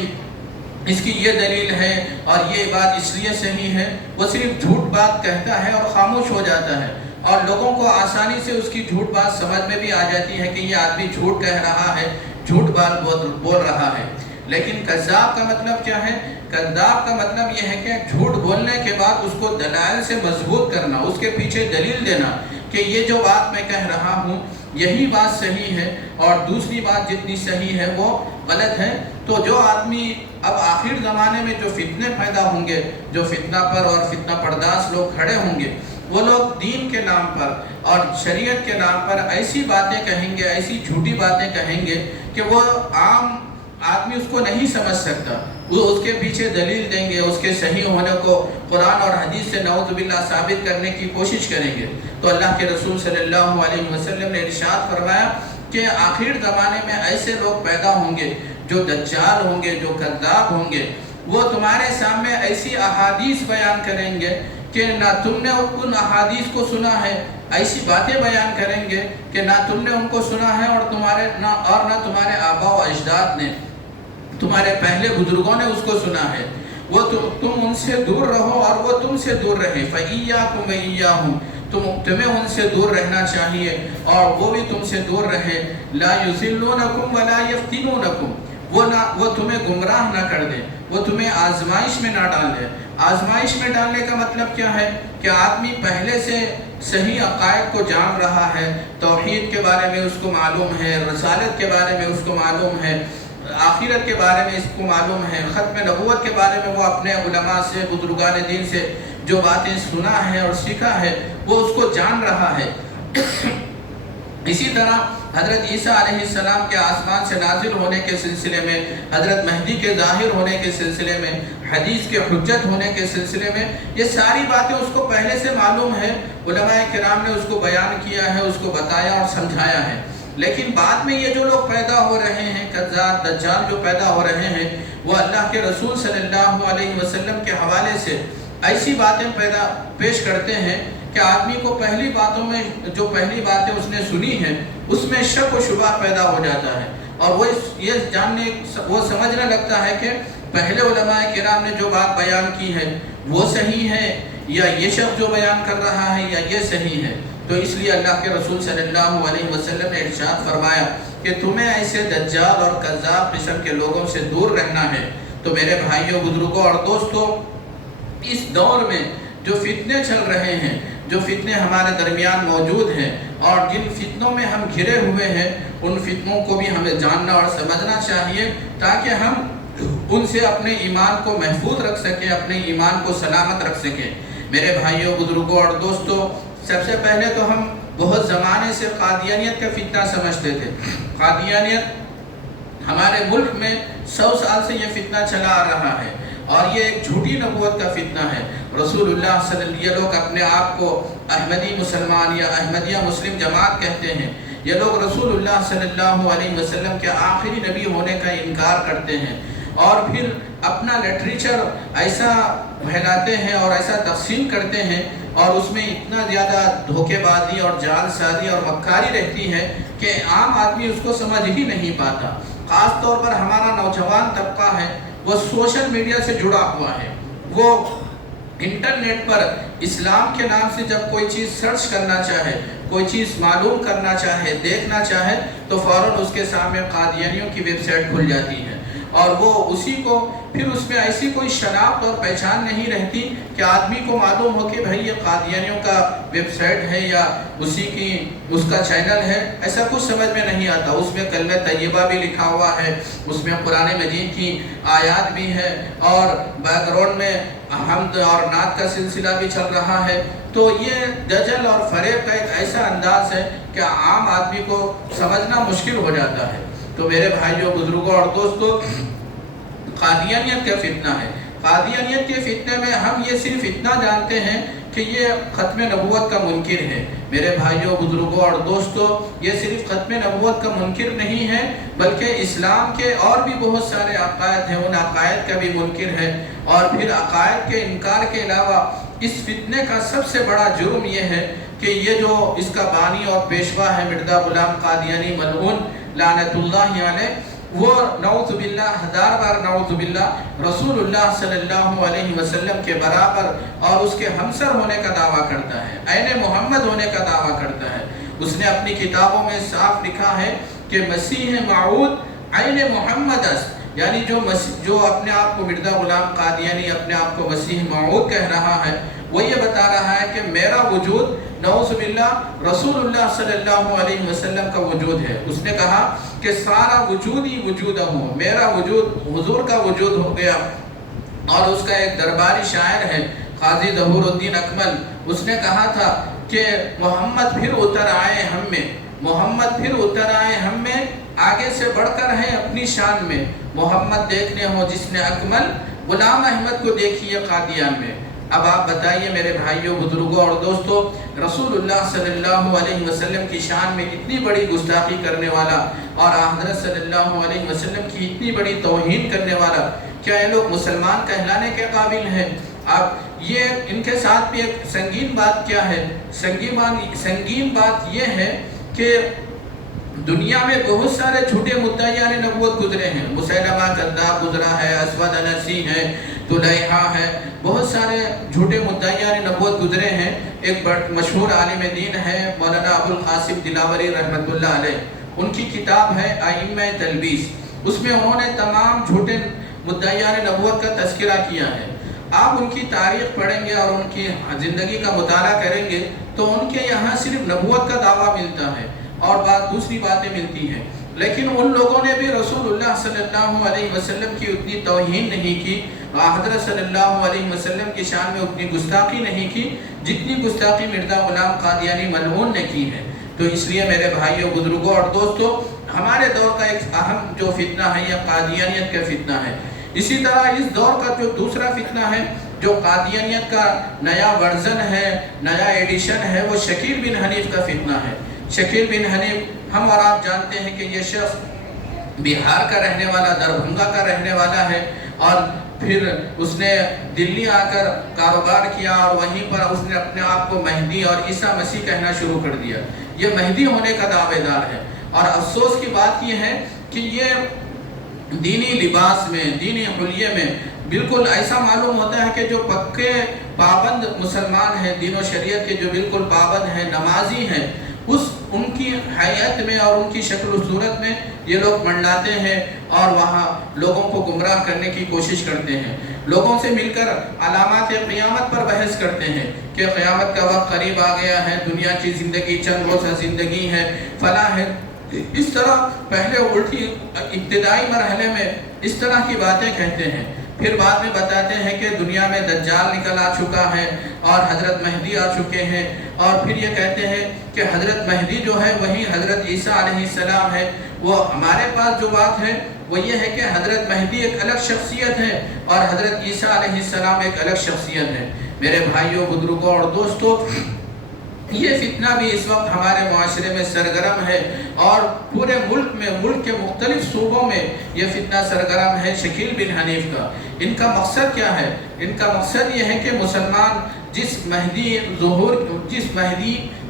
اس کی یہ دلیل ہے اور یہ بات اس لیے صحیح ہے، وہ صرف جھوٹ بات کہتا ہے اور خاموش ہو جاتا ہے، اور لوگوں کو آسانی سے اس کی جھوٹ بات سمجھ میں بھی آ جاتی ہے کہ یہ آدمی جھوٹ کہہ رہا ہے، جھوٹ بات بول رہا ہے۔ لیکن کذاب کا مطلب کیا ہے؟ کذاب کا مطلب یہ ہے کہ جھوٹ بولنے کے بعد اس کو دلائل سے مضبوط کرنا، اس کے پیچھے دلیل دینا کہ یہ جو بات میں کہہ رہا ہوں یہی بات صحیح ہے اور دوسری بات جتنی صحیح ہے وہ غلط ہے۔ تو جو آدمی اب آخر زمانے میں جو فتنے پیدا ہوں گے، جو فتنہ پر اور فتنہ پرداز لوگ کھڑے ہوں گے، وہ لوگ دین کے نام پر اور شریعت کے نام پر ایسی باتیں کہیں گے، ایسی جھوٹی باتیں کہیں گے کہ وہ عام آدمی اس کو نہیں سمجھ سکتا، وہ اس کے پیچھے دلیل دیں گے، اس کے صحیح ہونے کو قرآن اور حدیث سے نعوذ باللہ ثابت کرنے کی کوشش کریں گے۔ تو اللہ کے رسول صلی اللہ علیہ وسلم نے ارشاد فرمایا کہ آخر زمانے میں ایسے لوگ پیدا ہوں گے جو دجال ہوں گے، جو کذاب ہوں گے، وہ تمہارے سامنے ایسی احادیث بیان کریں گے کہ نہ تم نے ان احادیث کو سنا ہے، ایسی باتیں بیان کریں گے کہ نہ تم نے ان کو سنا ہے اور نہ تمہارے آباء و اجداد نے، تمہارے پہلے بزرگوں نے اس کو سنا ہے۔ وہ تم ان سے دور رہو اور وہ تم سے دور رہے، فَإِيَّاكُمْ وَإِيَّاهُمْ، تمہیں ان سے دور رہنا چاہیے اور وہ بھی تم سے دور رہے۔ لَا يُضِلُّونَكُمْ وَلَا يَفْتِنُونَكُمْ، وہ تمہیں گمراہ نہ کر دے، وہ تمہیں آزمائش میں نہ ڈال دے۔ آزمائش میں ڈالنے کا مطلب کیا ہے؟ کہ آدمی پہلے سے صحیح عقائد کو جان رہا ہے، توحید کے بارے میں اس کو معلوم ہے، رسالت کے بارے میں اس کو معلوم ہے، آخرت کے بارے میں اس کو معلوم ہے، ختم نبوت کے بارے میں وہ اپنے علماء سے، بزرگان دین سے جو باتیں سنا ہے اور سیکھا ہے وہ اس کو جان رہا ہے۔ اسی طرح حضرت عیسیٰ علیہ السلام کے آسمان سے نازل ہونے کے سلسلے میں، حضرت مہدی کے ظاہر ہونے کے سلسلے میں، حدیث کے حجت ہونے کے سلسلے میں، یہ ساری باتیں اس کو پہلے سے معلوم ہے۔ علماء کرام نے اس کو بیان کیا ہے، اس کو بتایا اور سمجھایا ہے۔ لیکن بعد میں یہ جو لوگ پیدا ہو رہے ہیں، قذاب دجال جو پیدا ہو رہے ہیں، وہ اللہ کے رسول صلی اللہ علیہ وسلم کے حوالے سے ایسی باتیں پیش کرتے ہیں کہ آدمی کو پہلی باتوں میں جو پہلی باتیں اس نے سنی ہیں اس میں شک و شبہ پیدا ہو جاتا ہے، اور وہ سمجھنے لگتا ہے کہ پہلے علماء کرام نے جو بات بیان کی ہے وہ صحیح ہے، یا یہ شخص جو بیان کر رہا ہے یا یہ صحیح ہے۔ تو اس لیے اللہ کے رسول صلی اللہ علیہ وسلم نے ارشاد فرمایا کہ تمہیں ایسے دجال اور کذاب قسم کے لوگوں سے دور رہنا ہے۔ تو میرے بھائیوں، بزرگوں اور دوستوں، اس دور میں جو فتنے چل رہے ہیں، جو فتنے ہمارے درمیان موجود ہیں اور جن فتنوں میں ہم گھرے ہوئے ہیں، ان فتنوں کو بھی ہمیں جاننا اور سمجھنا چاہیے تاکہ ہم ان سے اپنے ایمان کو محفوظ رکھ سکیں، اپنے ایمان کو سلامت رکھ سکیں۔ میرے بھائیوں، بزرگوں اور دوستوں، سب سے پہلے تو ہم بہت زمانے سے قادیانیت کا فتنہ سمجھتے تھے۔ قادیانیت ہمارے ملک میں 100 سال سے یہ فتنہ چلا آ رہا ہے، اور یہ ایک جھوٹی نبوت کا فتنہ ہے۔ رسول اللہ صلی اللہ علیہ وسلم، یہ لوگ اپنے آپ کو احمدی مسلمان یا احمدیہ مسلم جماعت کہتے ہیں، یہ لوگ رسول اللہ صلی اللہ علیہ وسلم کے آخری نبی ہونے کا انکار کرتے ہیں، اور پھر اپنا لٹریچر ایسا پھیلاتے ہیں اور ایسا تقسیم کرتے ہیں، اور اس میں اتنا زیادہ دھوکے بازی اور جال سازی اور مکاری رہتی ہے کہ عام آدمی اس کو سمجھ ہی نہیں پاتا۔ خاص طور پر ہمارا نوجوان طبقہ ہے، وہ سوشل میڈیا سے جڑا ہوا ہے، وہ انٹرنیٹ پر اسلام کے نام سے جب کوئی چیز سرچ کرنا چاہے، کوئی چیز معلوم کرنا چاہے، دیکھنا چاہے، تو فوراً اس کے سامنے قادیانیوں کی ویب سائٹ کھل جاتی ہے، اور وہ اسی کو پھر اس میں ایسی کوئی شناخت اور پہچان نہیں رہتی کہ آدمی کو معلوم ہو کہ بھائی یہ قادیانیوں کا ویب سائٹ ہے یا اس کا چینل ہے، ایسا کچھ سمجھ میں نہیں آتا۔ اس میں کلمہ طیبہ بھی لکھا ہوا ہے، اس میں قرآن مجید کی آیات بھی ہے، اور بیک گراؤنڈ میں حمد اور نعت کا سلسلہ بھی چل رہا ہے۔ تو یہ دجل اور فریب کا ایک ایسا انداز ہے کہ عام آدمی کو سمجھنا مشکل ہو جاتا ہے۔ تو میرے بھائیوں، بزرگوں اور دوستوں، قادیانیت کا فتنہ ہے۔ قادیانیت کے فتنے میں ہم یہ صرف اتنا جانتے ہیں کہ یہ ختم نبوت کا منکر ہے۔ میرے بھائیوں، بزرگوں اور دوستوں، یہ صرف ختم نبوت کا منکر نہیں ہے، بلکہ اسلام کے اور بھی بہت سارے عقائد ہیں، ان عقائد کا بھی منکر ہے۔ اور پھر عقائد کے انکار کے علاوہ اس فتنے کا سب سے بڑا جرم یہ ہے کہ یہ جو اس کا بانی اور پیشوا ہے مرزا غلام قادیانی ملعون لعنت اللہ علیہ، وہ نعوذ باللہ، 1000 بار نعوذ باللہ، رسول اللہ صلی اللہ علیہ وسلم کے برابر اور اس کے ہمسر ہونے کا دعویٰ کرتا ہے، عین محمد ہونے کا دعویٰ کرتا ہے۔ اس نے اپنی کتابوں میں صاف لکھا ہے کہ مسیح موعود عین محمد است، یعنی جو اپنے آپ کو مرزا غلام قادیانی اپنے آپ کو مسیح موعود کہہ رہا ہے، وہ یہ بتا رہا ہے کہ میرا وجود نعوذ باللہ رسول اللہ صلی اللہ علیہ وسلم کا وجود ہے۔ اس نے کہا کہ سارا وجود ہی وجود ہوں، میرا وجود حضور کا وجود ہو گیا۔ اور اس کا ایک درباری شاعر ہے قاضی ظہور الدین اکمل، اس نے کہا تھا کہ محمد پھر اتر آئے ہم میں، محمد پھر اتر آئے ہم میں، آگے سے بڑھ کر ہیں اپنی شان میں، محمد دیکھنے ہو جس نے اکمل، غلام احمد کو دیکھیے قادیان میں۔ اب آپ بتائیے میرے بھائیوں، بزرگوں اور دوستوں، رسول اللہ صلی اللہ علیہ وسلم کی شان میں اتنی بڑی گستاخی کرنے والا اور حضرت صلی اللہ علیہ وسلم کی اتنی بڑی توہین کرنے والا، کیا یہ لوگ مسلمان کہلانے کے قابل ہیں؟ اب یہ ان کے ساتھ بھی ایک سنگین بات کیا ہے؟ سنگین بات یہ ہے کہ دنیا میں بہت سارے جھوٹے مدعیان نبوت گزرے ہیں، مسیلمہ کذاب گزرا ہے، اسود انسی ہے، طلیحہ ہے، بہت سارے جھوٹے مدعیان نبوت گزرے ہیں۔ ایک مشہور عالم دین ہے مولانا ابو القاسم دلاوری رحمۃ اللہ علیہ، ان کی کتاب ہے ائمہ تلبیس، اس میں انہوں نے تمام جھوٹے مدعیان نبوت کا تذکرہ کیا ہے۔ آپ ان کی تاریخ پڑھیں گے اور ان کی زندگی کا مطالعہ کریں گے تو ان کے یہاں صرف نبوت کا دعویٰ ملتا ہے اور دوسری باتیں ملتی ہیں، لیکن ان لوگوں نے بھی رسول اللہ صلی اللہ علیہ وسلم کی اتنی توہین نہیں کی، حضرت صلی اللہ علیہ وسلم کی شان میں اتنی گستاخی نہیں کی جتنی گستاخی مرزا غلام قادیانی ملعون نے کی ہے۔ تو اس لیے میرے بھائیوں، بزرگوں اور دوستوں، ہمارے دور کا ایک اہم جو فتنہ ہے یہ قادیانیت کا فتنہ ہے۔ اسی طرح اس دور کا جو دوسرا فتنہ ہے، جو قادیانیت کا نیا ورژن ہے، نیا ایڈیشن ہے، وہ شکیل بن حنیف کا فتنہ ہے۔ شکیل بن حنیف، ہم اور آپ جانتے ہیں کہ یہ شخص بہار کا رہنے والا، دربھنگا کا رہنے والا ہے، اور پھر اس نے دلی آ کر کاروبار کیا اور وہیں پر اس نے اپنے آپ کو مہدی اور عیسیٰ مسیح کہنا شروع کر دیا۔ یہ مہدی ہونے کا دعوے دار ہے، اور افسوس کی بات یہ ہے کہ یہ دینی لباس میں، دینی حلیے میں بالکل ایسا معلوم ہوتا ہے کہ جو پکے پابند مسلمان ہیں، دین و شریعت کے جو بالکل پابند ہیں، نمازی ہیں، ان کی حیات میں اور ان کی شکل و صورت میں یہ لوگ منڈلاتے ہیں اور وہاں لوگوں کو گمراہ کرنے کی کوشش کرتے ہیں۔ لوگوں سے مل کر علامات قیامت پر بحث کرتے ہیں کہ قیامت کا وقت قریب آ گیا ہے، دنیا کی زندگی چند روزہ زندگی ہے، فلاں ہے۔ اس طرح پہلے الٹی ابتدائی مرحلے میں اس طرح کی باتیں کہتے ہیں، پھر بعد میں بتاتے ہیں کہ دنیا میں دجال نکل آ چکا ہے اور حضرت مہدی آ چکے ہیں، اور پھر یہ کہتے ہیں کہ حضرت مہدی جو ہے وہی حضرت عیسیٰ علیہ السلام ہے۔ وہ ہمارے پاس جو بات ہے وہ یہ ہے کہ حضرت مہدی ایک الگ شخصیت ہے اور حضرت عیسیٰ علیہ السلام ایک الگ شخصیت ہے۔ میرے بھائیوں، بزرگوں اور دوستوں، یہ فتنہ بھی اس وقت ہمارے معاشرے میں سرگرم ہے، اور پورے ملک میں، ملک کے مختلف صوبوں میں یہ فتنہ سرگرم ہے شکیل بن حنیف کا۔ ان کا مقصد کیا ہے؟ ان کا مقصد یہ ہے کہ مسلمان جس مہدی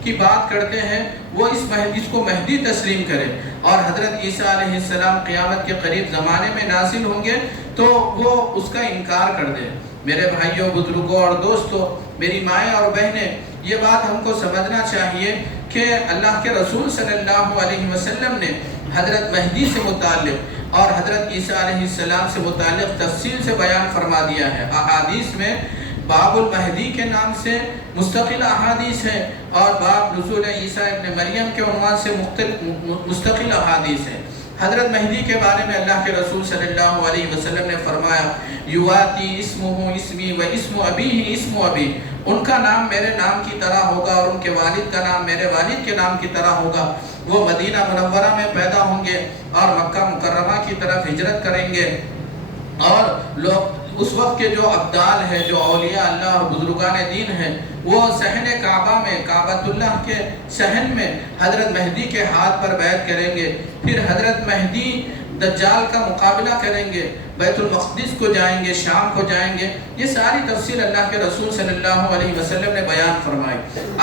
کی بات کرتے ہیں وہ اس کو مہدی تسلیم کرے، اور حضرت عیسیٰ علیہ السلام قیامت کے قریب زمانے میں نازل ہوں گے تو وہ اس کا انکار کر دے۔ میرے بھائیوں، بزرگوں اور دوستوں، میری مائیں اور بہنیں، یہ بات ہم کو سمجھنا چاہیے کہ اللہ کے رسول صلی اللہ علیہ وسلم نے حضرت مہدی سے متعلق اور حضرت عیسیٰ علیہ السلام سے متعلق تفصیل سے بیان فرما دیا ہے۔ احادیث میں باب المہدی کے نام سے مستقل احادیث ہیں، اور باب نزول عیسیٰ ابن مریم کے عنوان سے مستقل احادیث ہیں۔ حضرت مہدی کے بارے میں اللہ کے رسول صلی اللہ علیہ وسلم نے فرمایا، یواتی اسمہ اسمی و اسم ابیہ اسم ابی، ان کا نام میرے نام کی طرح ہوگا اور ان کے والد کا نام میرے والد کے نام کی طرح ہوگا۔ وہ مدینہ منورہ میں پیدا ہوں گے اور مکہ مکرمہ کی طرف ہجرت کریں گے، اور لوگ اس وقت کے جو ابدال ہیں، جو اولیاء اللہ اور بزرگان دین ہیں، وہ صحن کعبہ میں، کعبۃ اللہ کے صحن میں حضرت مہدی کے ہاتھ پر بیعت کریں گے۔ پھر حضرت مہدی دجال کا مقابلہ کریں گے، بیت المقدس کو جائیں گے، شام کو جائیں گے۔ یہ ساری تفصیل اللہ کے رسول صلی اللہ علیہ وسلم نے بیان فرمائی۔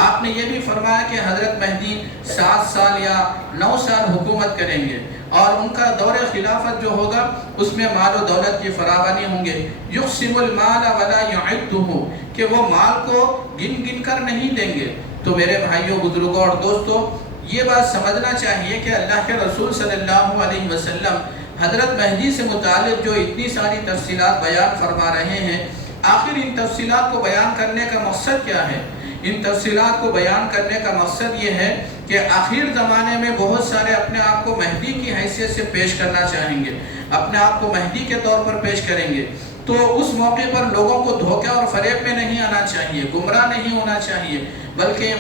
آپ نے یہ بھی فرمایا کہ حضرت مہدی 7 سال یا 9 سال حکومت کریں گے، اور ان کا دور خلافت جو ہوگا اس میں مال و دولت کی فراوانی ہوں گے۔ یقسم المال ولا یعدہ، کہ وہ مال کو گن گن کر نہیں دیں گے۔ تو میرے بھائیوں، بزرگوں اور دوستوں، یہ بات سمجھنا چاہیے کہ اللہ کے رسول صلی اللہ علیہ وسلم حضرت مہدی سے متعلق جو اتنی ساری تفصیلات بیان فرما رہے ہیں، آخر ان تفصیلات کو بیان کرنے کا مقصد کیا ہے؟ ان تفصیلات کو بیان کرنے کا مقصد یہ ہے کہ آخر زمانے میں بہت سارے اپنے آپ کو مہدی کی حیثیت سے پیش کرنا چاہیں گے، اپنے آپ کو مہدی کے طور پر پیش کریں گے۔ تو اس موقع پر لوگوں کو دھوکے اور فریب میں نہیں آنا چاہیے، گمراہ نہیں ہونا چاہیے، بلکہ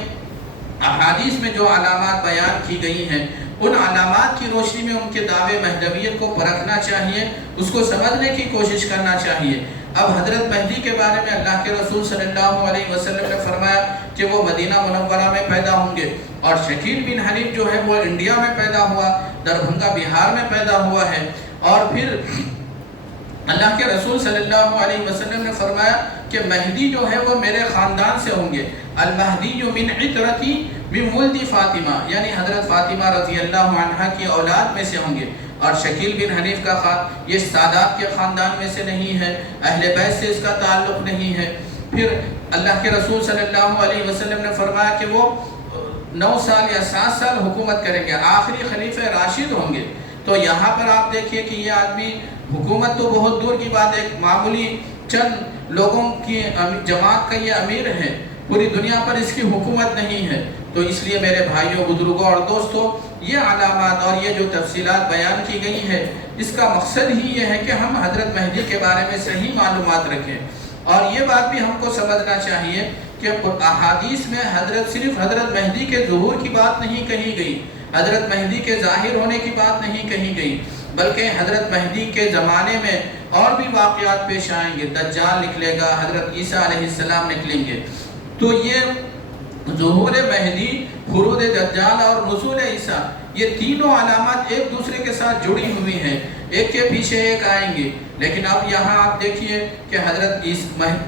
احادیث میں جو علامات بیان کی گئی ہیں ان علامات کی روشنی میں ان کے دعوے مہدویت کو پرکھنا چاہیے، اس کو سمجھنے کی کوشش کرنا چاہیے۔ اب حضرت مہدی کے بارے میں اللہ کے رسول صلی اللہ علیہ وسلم نے فرمایا کہ وہ مدینہ منورہ میں پیدا ہوں گے، اور شکیل بن حنیف جو ہے وہ انڈیا میں پیدا ہوا، دربھنگا بہار میں پیدا ہوا ہے۔ اور پھر اللہ کے رسول صلی اللہ علیہ وسلم نے فرمایا کہ مہدی جو ہے وہ میرے خاندان سے ہوں گے، المہدی من عطرتی من ولد فاطمہ، یعنی حضرت فاطمہ رضی اللہ عنہا کی اولاد میں سے ہوں گے۔ اور شکیل بن حنیف کا یہ سادات کے خاندان میں سے نہیں ہے، اہل بیت سے اس کا تعلق نہیں ہے۔ پھر اللہ کے رسول صلی اللہ علیہ وسلم نے فرمایا کہ وہ 9 سال یا 7 سال حکومت کریں گے، آخری خلیفہ راشد ہوں گے۔ تو یہاں پر آپ دیکھیے کہ یہ آدمی، حکومت تو بہت دور کی بات، ایک معمولی چند لوگوں کی جماعت کا یہ امیر ہے، پوری دنیا پر اس کی حکومت نہیں ہے۔ تو اس لیے میرے بھائیوں، بزرگوں اور دوستوں، یہ علامات اور یہ جو تفصیلات بیان کی گئی ہے، اس کا مقصد ہی یہ ہے کہ ہم حضرت مہدی کے بارے میں صحیح معلومات رکھیں۔ اور یہ بات بھی ہم کو سمجھنا چاہیے کہ احادیث میں صرف حضرت مہدی کے ظہور کی بات نہیں کہی گئی، حضرت مہدی کے ظاہر ہونے کی بات نہیں کہی گئی، بلکہ حضرت مہدی کے زمانے میں اور بھی واقعات پیش آئیں گے۔ دجال نکلے گا، حضرت عیسیٰ علیہ السلام نکلیں گے۔ تو یہ ظہور مہدی، خروج دجال اور نزول عیسیٰ، یہ تینوں علامات ایک دوسرے کے ساتھ جڑی ہوئی ہیں، ایک کے پیچھے ایک آئیں گے۔ لیکن اب یہاں آپ دیکھیے کہ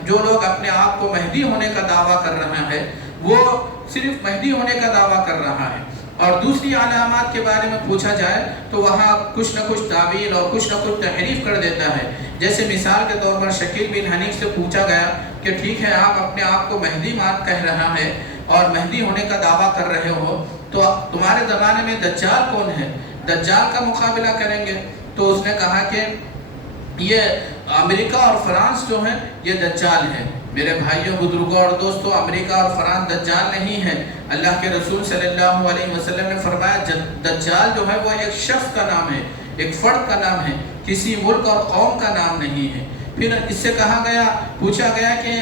جو لوگ اپنے آپ کو مہدی ہونے کا دعویٰ کر رہا ہے، وہ صرف مہدی ہونے کا دعویٰ کر رہا ہے، اور دوسری علامات کے بارے میں پوچھا جائے تو وہاں کچھ نہ کچھ تعویل اور کچھ نہ کچھ تحریف کر دیتا ہے۔ جیسے مثال کے طور پر شکیل بن حنیف سے پوچھا گیا کہ ٹھیک ہے، آپ اپنے آپ کو مہدی کہہ رہا ہے اور مہدی ہونے کا دعویٰ کر رہے ہو، تو تمہارے زمانے میں دجال کون ہے؟ دجال کا مقابلہ کریں گے۔ تو اس نے کہا کہ یہ امریکہ اور فرانس جو ہیں یہ دجال ہے۔ میرے بھائیوں، بزرگوں اور دوستوں، امریکہ اور فرانس دجال نہیں ہے۔ اللہ کے رسول صلی اللہ علیہ وسلم نے فرمایا دجال جو ہے وہ ایک شخص کا نام ہے، ایک فرد کا نام ہے، کسی ملک اور قوم کا نام نہیں ہے۔ پھر اس سے پوچھا گیا کہ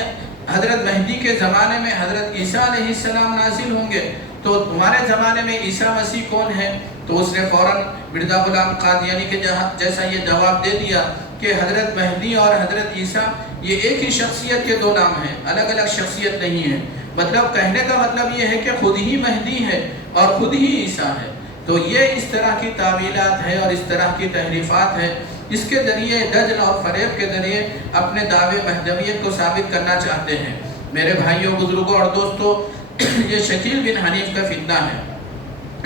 حضرت مہدی کے زمانے میں حضرت عیسیٰ علیہ السلام نازل ہوں گے، تو تمہارے زمانے میں عیسیٰ مسیح کون ہے؟ تو اس نے فوراً مرزا غلام قادیانی کے جیسا یہ جواب دے دیا کہ حضرت مہدی اور حضرت عیسیٰ یہ ایک ہی شخصیت کے دو نام ہیں، الگ الگ شخصیت نہیں ہے۔ مطلب کہنے کا مطلب یہ ہے کہ خود ہی مہدی ہے اور خود ہی عیسیٰ ہے۔ تو یہ اس طرح کی تعویلات ہے اور اس طرح کی تحریفات ہے، اس کے ذریعے دجل اور فریب کے ذریعے اپنے دعوے مہدویت کو ثابت کرنا چاہتے ہیں۔ میرے بھائیوں، بزرگوں اور دوستوں، یہ شکیل بن حنیف کا فتنہ ہے۔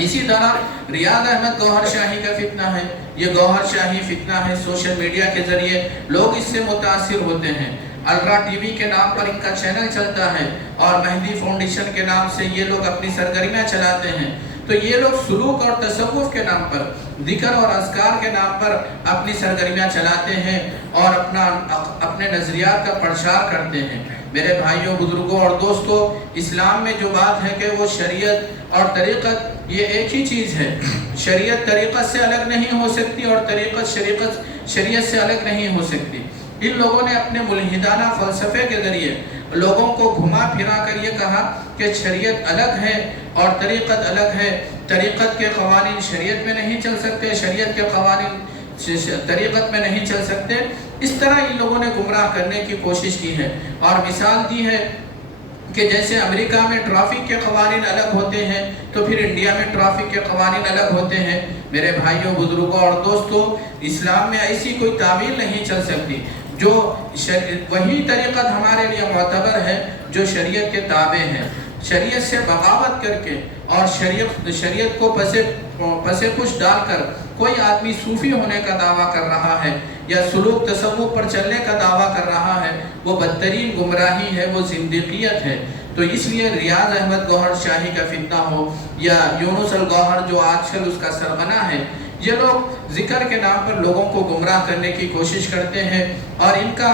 اسی طرح ریاض احمد گوہر شاہی کا فتنہ ہے۔ یہ گوہر شاہی فتنہ ہے، سوشل میڈیا کے ذریعے لوگ اس سے متاثر ہوتے ہیں۔ الرا ٹی وی کے نام پر ان کا چینل چلتا ہے اور مہدی فاؤنڈیشن کے نام سے یہ لوگ اپنی سرگرمیاں چلاتے ہیں۔ تو یہ لوگ سلوک اور تصوف کے نام پر، ذکر اور اذکار کے نام پر اپنی سرگرمیاں چلاتے ہیں اور اپنے نظریات کا پرچار کرتے ہیں۔ میرے بھائیوں، بزرگوں اور دوستوں، اسلام میں جو بات ہے کہ وہ شریعت اور طریقت یہ ایک ہی چیز ہے۔ شریعت طریقت سے الگ نہیں ہو سکتی اور طریقت شریعت سے الگ نہیں ہو سکتی۔ ان لوگوں نے اپنے ملحدانہ فلسفے کے ذریعے لوگوں کو گھما پھرا کر یہ کہا کہ شریعت الگ ہے اور طریقت الگ ہے، طریقت کے قوانین شریعت میں نہیں چل سکتے، شریعت کے قوانین طریقت میں نہیں چل سکتے۔ اس طرح ان لوگوں نے گمراہ کرنے کی کوشش کی ہے اور مثال دی ہے کہ جیسے امریکہ میں ٹریفک کے قوانین الگ ہوتے ہیں تو پھر انڈیا میں ٹریفک کے قوانین الگ ہوتے ہیں۔ میرے بھائیوں، بزرگوں اور دوستوں، اسلام میں ایسی کوئی تعویل نہیں چل سکتی۔ جو وہی طریقت ہمارے لیے معتبر ہے جو شریعت کے تابع ہے۔ شریعت سے بغاوت کر کے اور شریعت کو پسے پش ڈال کر کوئی آدمی صوفی ہونے کا دعویٰ کر رہا ہے یا سلوک تصوف پر چلنے کا دعویٰ کر رہا ہے، وہ بدترین گمراہی ہے، وہ زندیقیت ہے۔ تو اس لیے ریاض احمد گوہر شاہی کا فتنہ ہو یا یونس الگوہر جو آج کل اس کا سرغنہ ہے، یہ لوگ ذکر کے نام پر لوگوں کو گمراہ کرنے کی کوشش کرتے ہیں۔ اور ان کا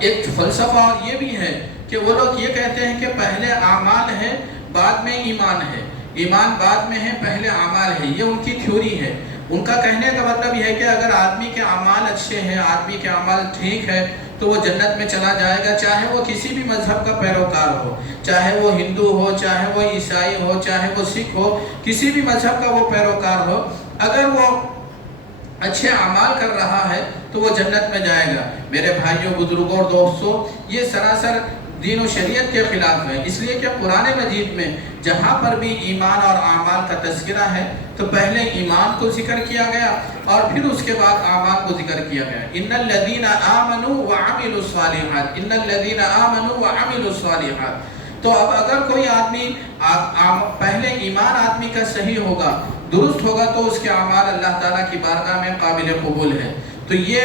ایک فلسفہ اور یہ بھی ہے کہ وہ لوگ یہ کہتے ہیں کہ پہلے اعمال ہے بعد میں ایمان ہے، ایمان بعد میں ہے پہلے اعمال ہے۔ یہ ان کی تھیوری ہے۔ ان کا کہنے کا مطلب یہ ہے کہ اگر آدمی کے اعمال اچھے ہیں، آدمی کے اعمال ٹھیک ہے تو وہ جنت میں چلا جائے گا، چاہے وہ کسی بھی مذہب کا پیروکار ہو، چاہے وہ ہندو ہو، چاہے وہ عیسائی ہو، چاہے وہ سکھ ہو، کسی بھی مذہب کا وہ پیروکار ہو، اگر وہ اچھے اعمال کر رہا ہے تو وہ جنت میں جائے گا۔ میرے بھائیوں، بزرگوں اور دوستوں، یہ سراسر دین و شریعت کے خلاف ہے، اس لیے کہ قرآن مجید میں جہاں پر بھی ایمان اور اعمال کا تذکرہ ہے تو پہلے ایمان کو ذکر کیا گیا اور پھر اس کے بعد اعمال کو ذکر کیا گیا۔ ان الذین آمنوا وعملوا الصالحات، ان الذین آمنوا وعملوا الصالحات۔ تو اب اگر کوئی آدمی پہلے ایمان آدمی کا صحیح ہوگا، درست ہوگا، تو اس کے اعمال اللہ تعالیٰ کی بارگاہ میں قابل قبول ہے۔ تو یہ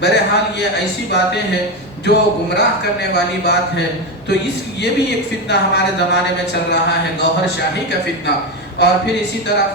بہرحال یہ ایسی باتیں ہیں جو گمراہ کرنے والی بات ہے۔ تو یہ بھی ایک فتنہ ہمارے زمانے میں چل رہا ہے، گوہر شاہی کا فتنہ، اور پھر اسی طرح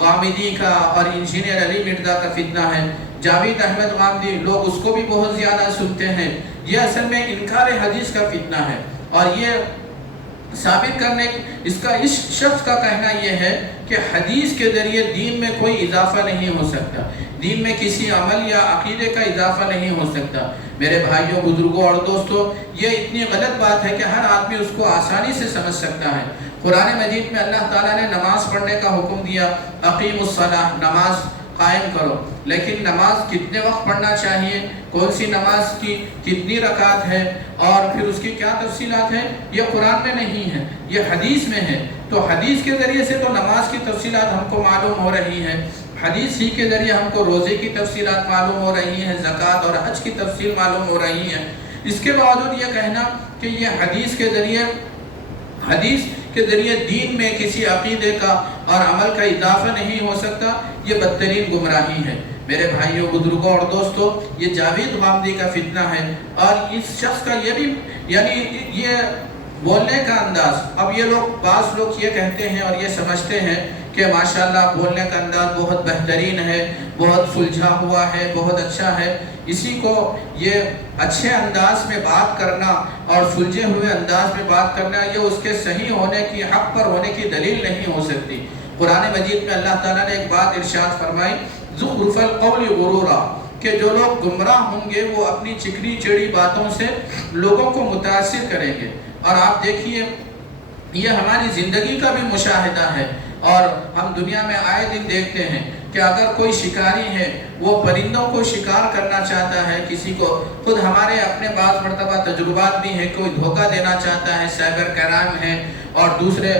غامدی کا اور انجینئر علی مرزا کا فتنہ ہے۔ جاوید احمد غامدی، لوگ اس کو بھی بہت زیادہ سنتے ہیں۔ یہ اصل میں انکار حدیث کا فتنہ ہے، اور یہ ثابت کرنے اس شخص کا کہنا یہ ہے کہ کہ حدیث کے ذریعے دین میں کوئی اضافہ نہیں ہو سکتا، دین میں کسی عمل یا عقیدے کا اضافہ نہیں ہو سکتا۔ میرے بھائیوں، بزرگوں اور دوستوں، یہ اتنی غلط بات ہے کہ ہر آدمی اس کو آسانی سے سمجھ سکتا ہے۔ قرآن مجید میں اللہ تعالیٰ نے نماز پڑھنے کا حکم دیا، اقیم الصلاۃ، نماز قائم کرو، لیکن نماز کتنے وقت پڑھنا چاہیے، کون سی نماز کی کتنی رکعت ہے اور پھر اس کی کیا تفصیلات ہیں، یہ قرآن میں نہیں ہے، یہ حدیث میں ہے۔ تو حدیث کے ذریعے سے تو نماز کی تفصیلات ہم کو معلوم ہو رہی ہیں، حدیث ہی کے ذریعے ہم کو روزے کی تفصیلات معلوم ہو رہی ہیں، زکوٰۃ اور حج کی تفصیل معلوم ہو رہی ہیں۔ اس کے باوجود یہ کہنا کہ یہ حدیث کے ذریعے دین میں کسی عقیدے کا اور عمل کا اضافہ نہیں ہو سکتا، یہ بدترین گمراہی ہے۔ میرے بھائیوں، بزرگوں اور دوستوں، یہ جاوید غامدی کا فتنہ ہے، اور اس شخص کا یہ بھی یہ بولنے کا انداز، اب یہ بعض لوگ یہ کہتے ہیں اور یہ سمجھتے ہیں کہ ماشاءاللہ بولنے کا انداز بہت بہترین ہے، بہت سلجھا ہوا ہے، بہت اچھا ہے۔ اسی کو یہ اچھے انداز میں بات کرنا اور سلجھے ہوئے انداز میں بات کرنا، یہ اس کے صحیح ہونے کی، حق پر ہونے کی دلیل نہیں ہو سکتی۔ قرآن مجید میں اللہ تعالیٰ نے ایک بات ارشاد فرمائی، زخرف القول غرورا، کہ جو لوگ گمراہ ہوں گے وہ اپنی چکنی چڑی باتوں سے لوگوں کو متاثر کریں گے۔ اور آپ دیکھیے، یہ ہماری زندگی کا بھی مشاہدہ ہے، اور ہم دنیا میں آئے دن دیکھتے ہیں کہ اگر کوئی شکاری ہے، وہ پرندوں کو شکار کرنا چاہتا ہے، کسی کو، خود ہمارے اپنے بعض مرتبہ تجربات بھی ہیں، کوئی دھوکہ دینا چاہتا ہے، سائبر کرائم ہے اور دوسرے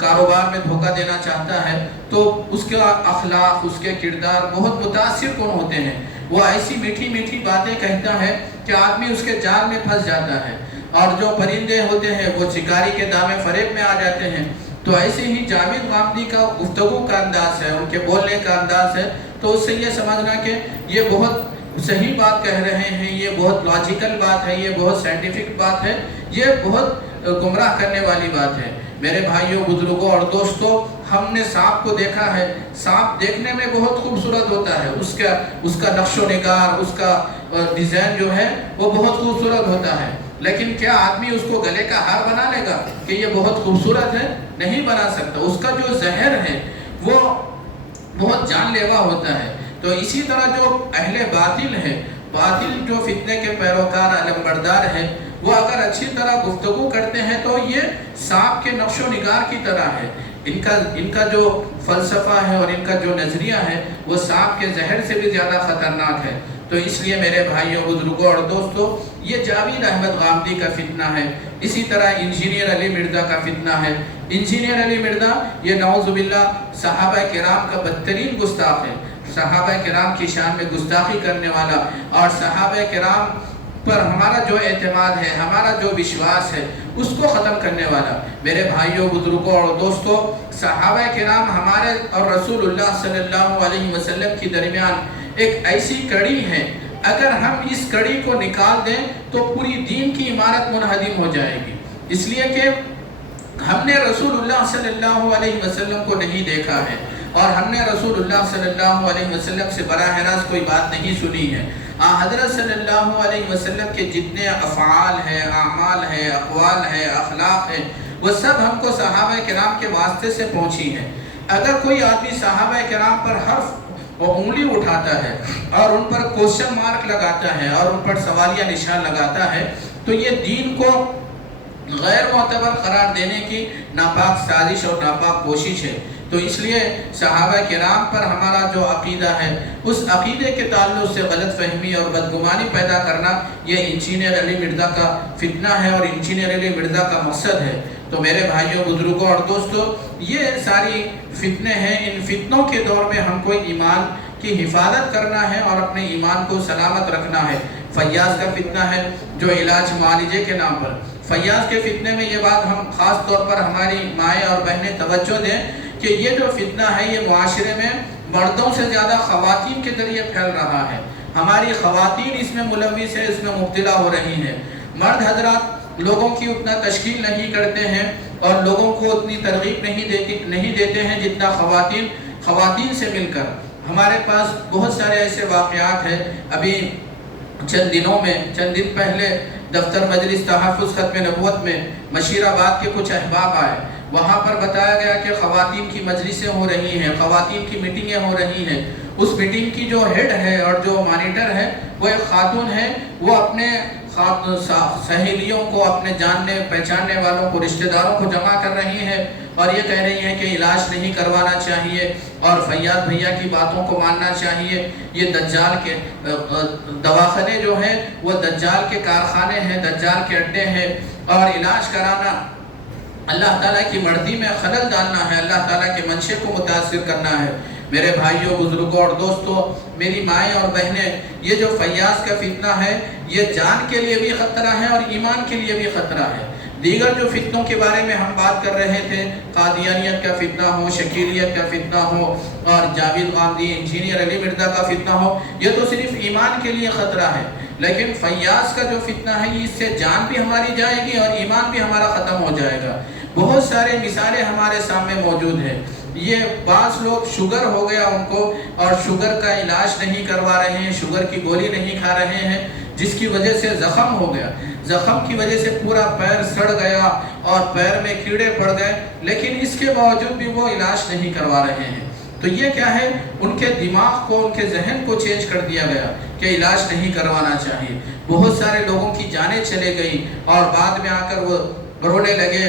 کاروبار میں دھوکہ دینا چاہتا ہے، تو اس کا اخلاق، اس کے کردار بہت متاثر کن ہوتے ہیں۔ وہ ایسی میٹھی میٹھی باتیں کہتا ہے کہ آدمی اس کے جال میں پھنس جاتا ہے، اور جو پرندے ہوتے ہیں وہ شکاری کے دامے فریب میں آ جاتے ہیں۔ تو ایسے ہی جاوید غامدی کا گفتگو کا انداز ہے، ان کے بولنے کا انداز ہے، تو اس سے یہ سمجھنا کہ یہ بہت صحیح بات کہہ رہے ہیں، یہ بہت لاجیکل بات ہے، یہ بہت سائنٹیفک بات ہے، یہ بہت گمراہ کرنے والی بات ہے۔ میرے بھائیوں، بزرگوں اور دوستوں، ہم نے سانپ کو دیکھا ہے، سانپ دیکھنے میں بہت خوبصورت ہوتا ہے، اس کا نقش و نگار، اس کا ڈیزائن جو ہے وہ بہت خوبصورت ہوتا ہے، لیکن کیا آدمی اس کو گلے کا ہار بنا لے گا کہ یہ بہت خوبصورت ہے؟ نہیں بنا سکتا۔ اس کا جو زہر ہے وہ بہت جان لیوا ہوتا ہے۔ تو اسی طرح جو اہل باطل ہے، باطل جو فتنے کے پیروکار علمبردار ہے، وہ اگر اچھی طرح گفتگو کرتے ہیں تو یہ سانپ کے نقش و نگار کی طرح ہے۔ ان کا جو فلسفہ ہے اور ان کا جو نظریہ ہے وہ سانپ کے زہر سے بھی زیادہ خطرناک ہے۔ تو اس لیے میرے بھائیوں، بزرگوں اور دوستوں، یہ جاوید احمد غامدی کا فتنہ ہے۔ اسی طرح انجینئر علی مرزا کا فتنہ ہے۔ انجینئر علی مرزا یہ نعوذ باللہ صحابہ کرام کا بدترین گستاخ ہے، صحابہ کرام کی شان میں گستاخی کرنے والا، اور صحابہ کرام پر ہمارا جو اعتماد ہے، ہمارا جو وشواس ہے، اس کو ختم کرنے والا۔ میرے بھائیوں، بزرگوں اور دوستوں، صحابہ کرام ہمارے اور رسول اللہ صلی اللہ علیہ وسلم کی درمیان ایک ایسی کڑی ہے، اگر ہم اس کڑی کو نکال دیں تو پوری دین کی عمارت منہدم ہو جائے گی، اس لیے کہ ہم نے رسول اللہ صلی اللہ علیہ وسلم کو نہیں دیکھا ہے، اور ہم نے رسول اللہ صلی اللہ علیہ وسلم سے براہ راست کوئی بات نہیں سنی ہے۔ حضرت صلی اللہ علیہ وسلم کے جتنے افعال ہیں، اعمال ہیں، اقوال ہیں، اخلاق ہیں، وہ سب ہم کو صحابہ کرام کے واسطے سے پہنچی ہیں۔ اگر کوئی آدمی صحابہ کرام پر حرف اور انگلی اٹھاتا ہے اور ان پر کوشچن مارک لگاتا ہے اور ان پر سوالیہ نشان لگاتا ہے، تو یہ دین کو غیر معتبر قرار دینے کی ناپاک سازش اور ناپاک کوشش ہے۔ تو اس لیے صحابہ کرام پر ہمارا جو عقیدہ ہے، اس عقیدے کے تعلق سے غلط فہمی اور بدگمانی پیدا کرنا، یہ انجینئر علی مرزا کا فتنہ ہے اور انجینئر علی مرزا کا مقصد ہے۔ تو میرے بھائیوں، بزرگوں اور دوستوں، یہ ساری فتنے ہیں۔ ان فتنوں کے دور میں ہم کو ایمان کی حفاظت کرنا ہے اور اپنے ایمان کو سلامت رکھنا ہے۔ فیاض کا فتنہ ہے، جو علاج معالجے کے نام پر، فیاض کے فتنے میں یہ بات ہم خاص طور پر ہماری مائیں اور بہنیں توجہ دیں کہ یہ جو فتنہ ہے یہ معاشرے میں مردوں سے زیادہ خواتین کے ذریعے پھیل رہا ہے۔ ہماری خواتین اس میں ملوث ہے، اس میں مبتلا ہو رہی ہیں۔ مرد حضرات لوگوں کی اتنا تشکیل نہیں کرتے ہیں اور لوگوں کو اتنی ترغیب نہیں دیتے ہیں جتنا خواتین سے مل کر۔ ہمارے پاس بہت سارے ایسے واقعات ہیں۔ ابھی چند دن پہلے دفتر مجلس تحفظ ختم نبوت میں مشیر آباد کے کچھ احباب آئے وہاں پر بتایا گیا کہ خواتین کی مجلسیں ہو رہی ہیں، خواتین کی میٹنگیں ہو رہی ہیں، اس میٹنگ کی جو ہیڈ ہے اور جو مانیٹر ہے وہ ایک خاتون ہے، وہ اپنے سہیلیوں کو، اپنے جاننے پہچاننے والوں کو، رشتہ داروں کو جمع کر رہی ہے اور یہ کہہ رہی ہے کہ علاج نہیں کروانا چاہیے اور فیاض بھیا کی باتوں کو ماننا چاہیے، یہ دجال کے دواخانے جو ہیں وہ دجال کے کارخانے ہیں، دجال کے اڈے ہیں، اور علاج کرانا اللہ تعالیٰ کی مرضی میں خلل ڈالنا ہے، اللہ تعالیٰ کے منشے کو متاثر کرنا ہے۔ میرے بھائیوں، بزرگوں اور دوستوں، میری مائیں اور بہنیں، یہ جو فیاض کا فتنہ ہے یہ جان کے لیے بھی خطرہ ہے اور ایمان کے لیے بھی خطرہ ہے۔ دیگر جو فتنوں کے بارے میں ہم بات کر رہے تھے، قادیانیت کا فتنہ ہو، شکیلیت کا فتنہ ہو، اور جاوید غامدی، انجینئر علی مرزا کا فتنہ ہو، یہ تو صرف ایمان کے لیے خطرہ ہے، لیکن فیاض کا جو فتنہ ہے اس سے جان بھی ہماری جائے گی اور ایمان بھی ہمارا ختم ہو جائے گا۔ بہت سارے مثالیں ہمارے سامنے موجود ہیں۔ یہ بعض لوگ شوگر ہو گیا ان کو اور شوگر کا علاج نہیں کروا رہے ہیں، شوگر کی گولی نہیں کھا رہے ہیں، جس کی وجہ سے زخم ہو گیا، زخم کی وجہ سے پورا پیر سڑ گیا اور پیر میں کیڑے پڑ گئے، لیکن اس کے باوجود بھی وہ علاج نہیں کروا رہے ہیں۔ تو یہ کیا ہے؟ ان کے دماغ کو، ان کے ذہن کو چینج کر دیا گیا کہ علاج نہیں کروانا چاہیے۔ بہت سارے لوگوں کی جانیں چلے گئی اور بعد میں آ کر وہ رونے لگے،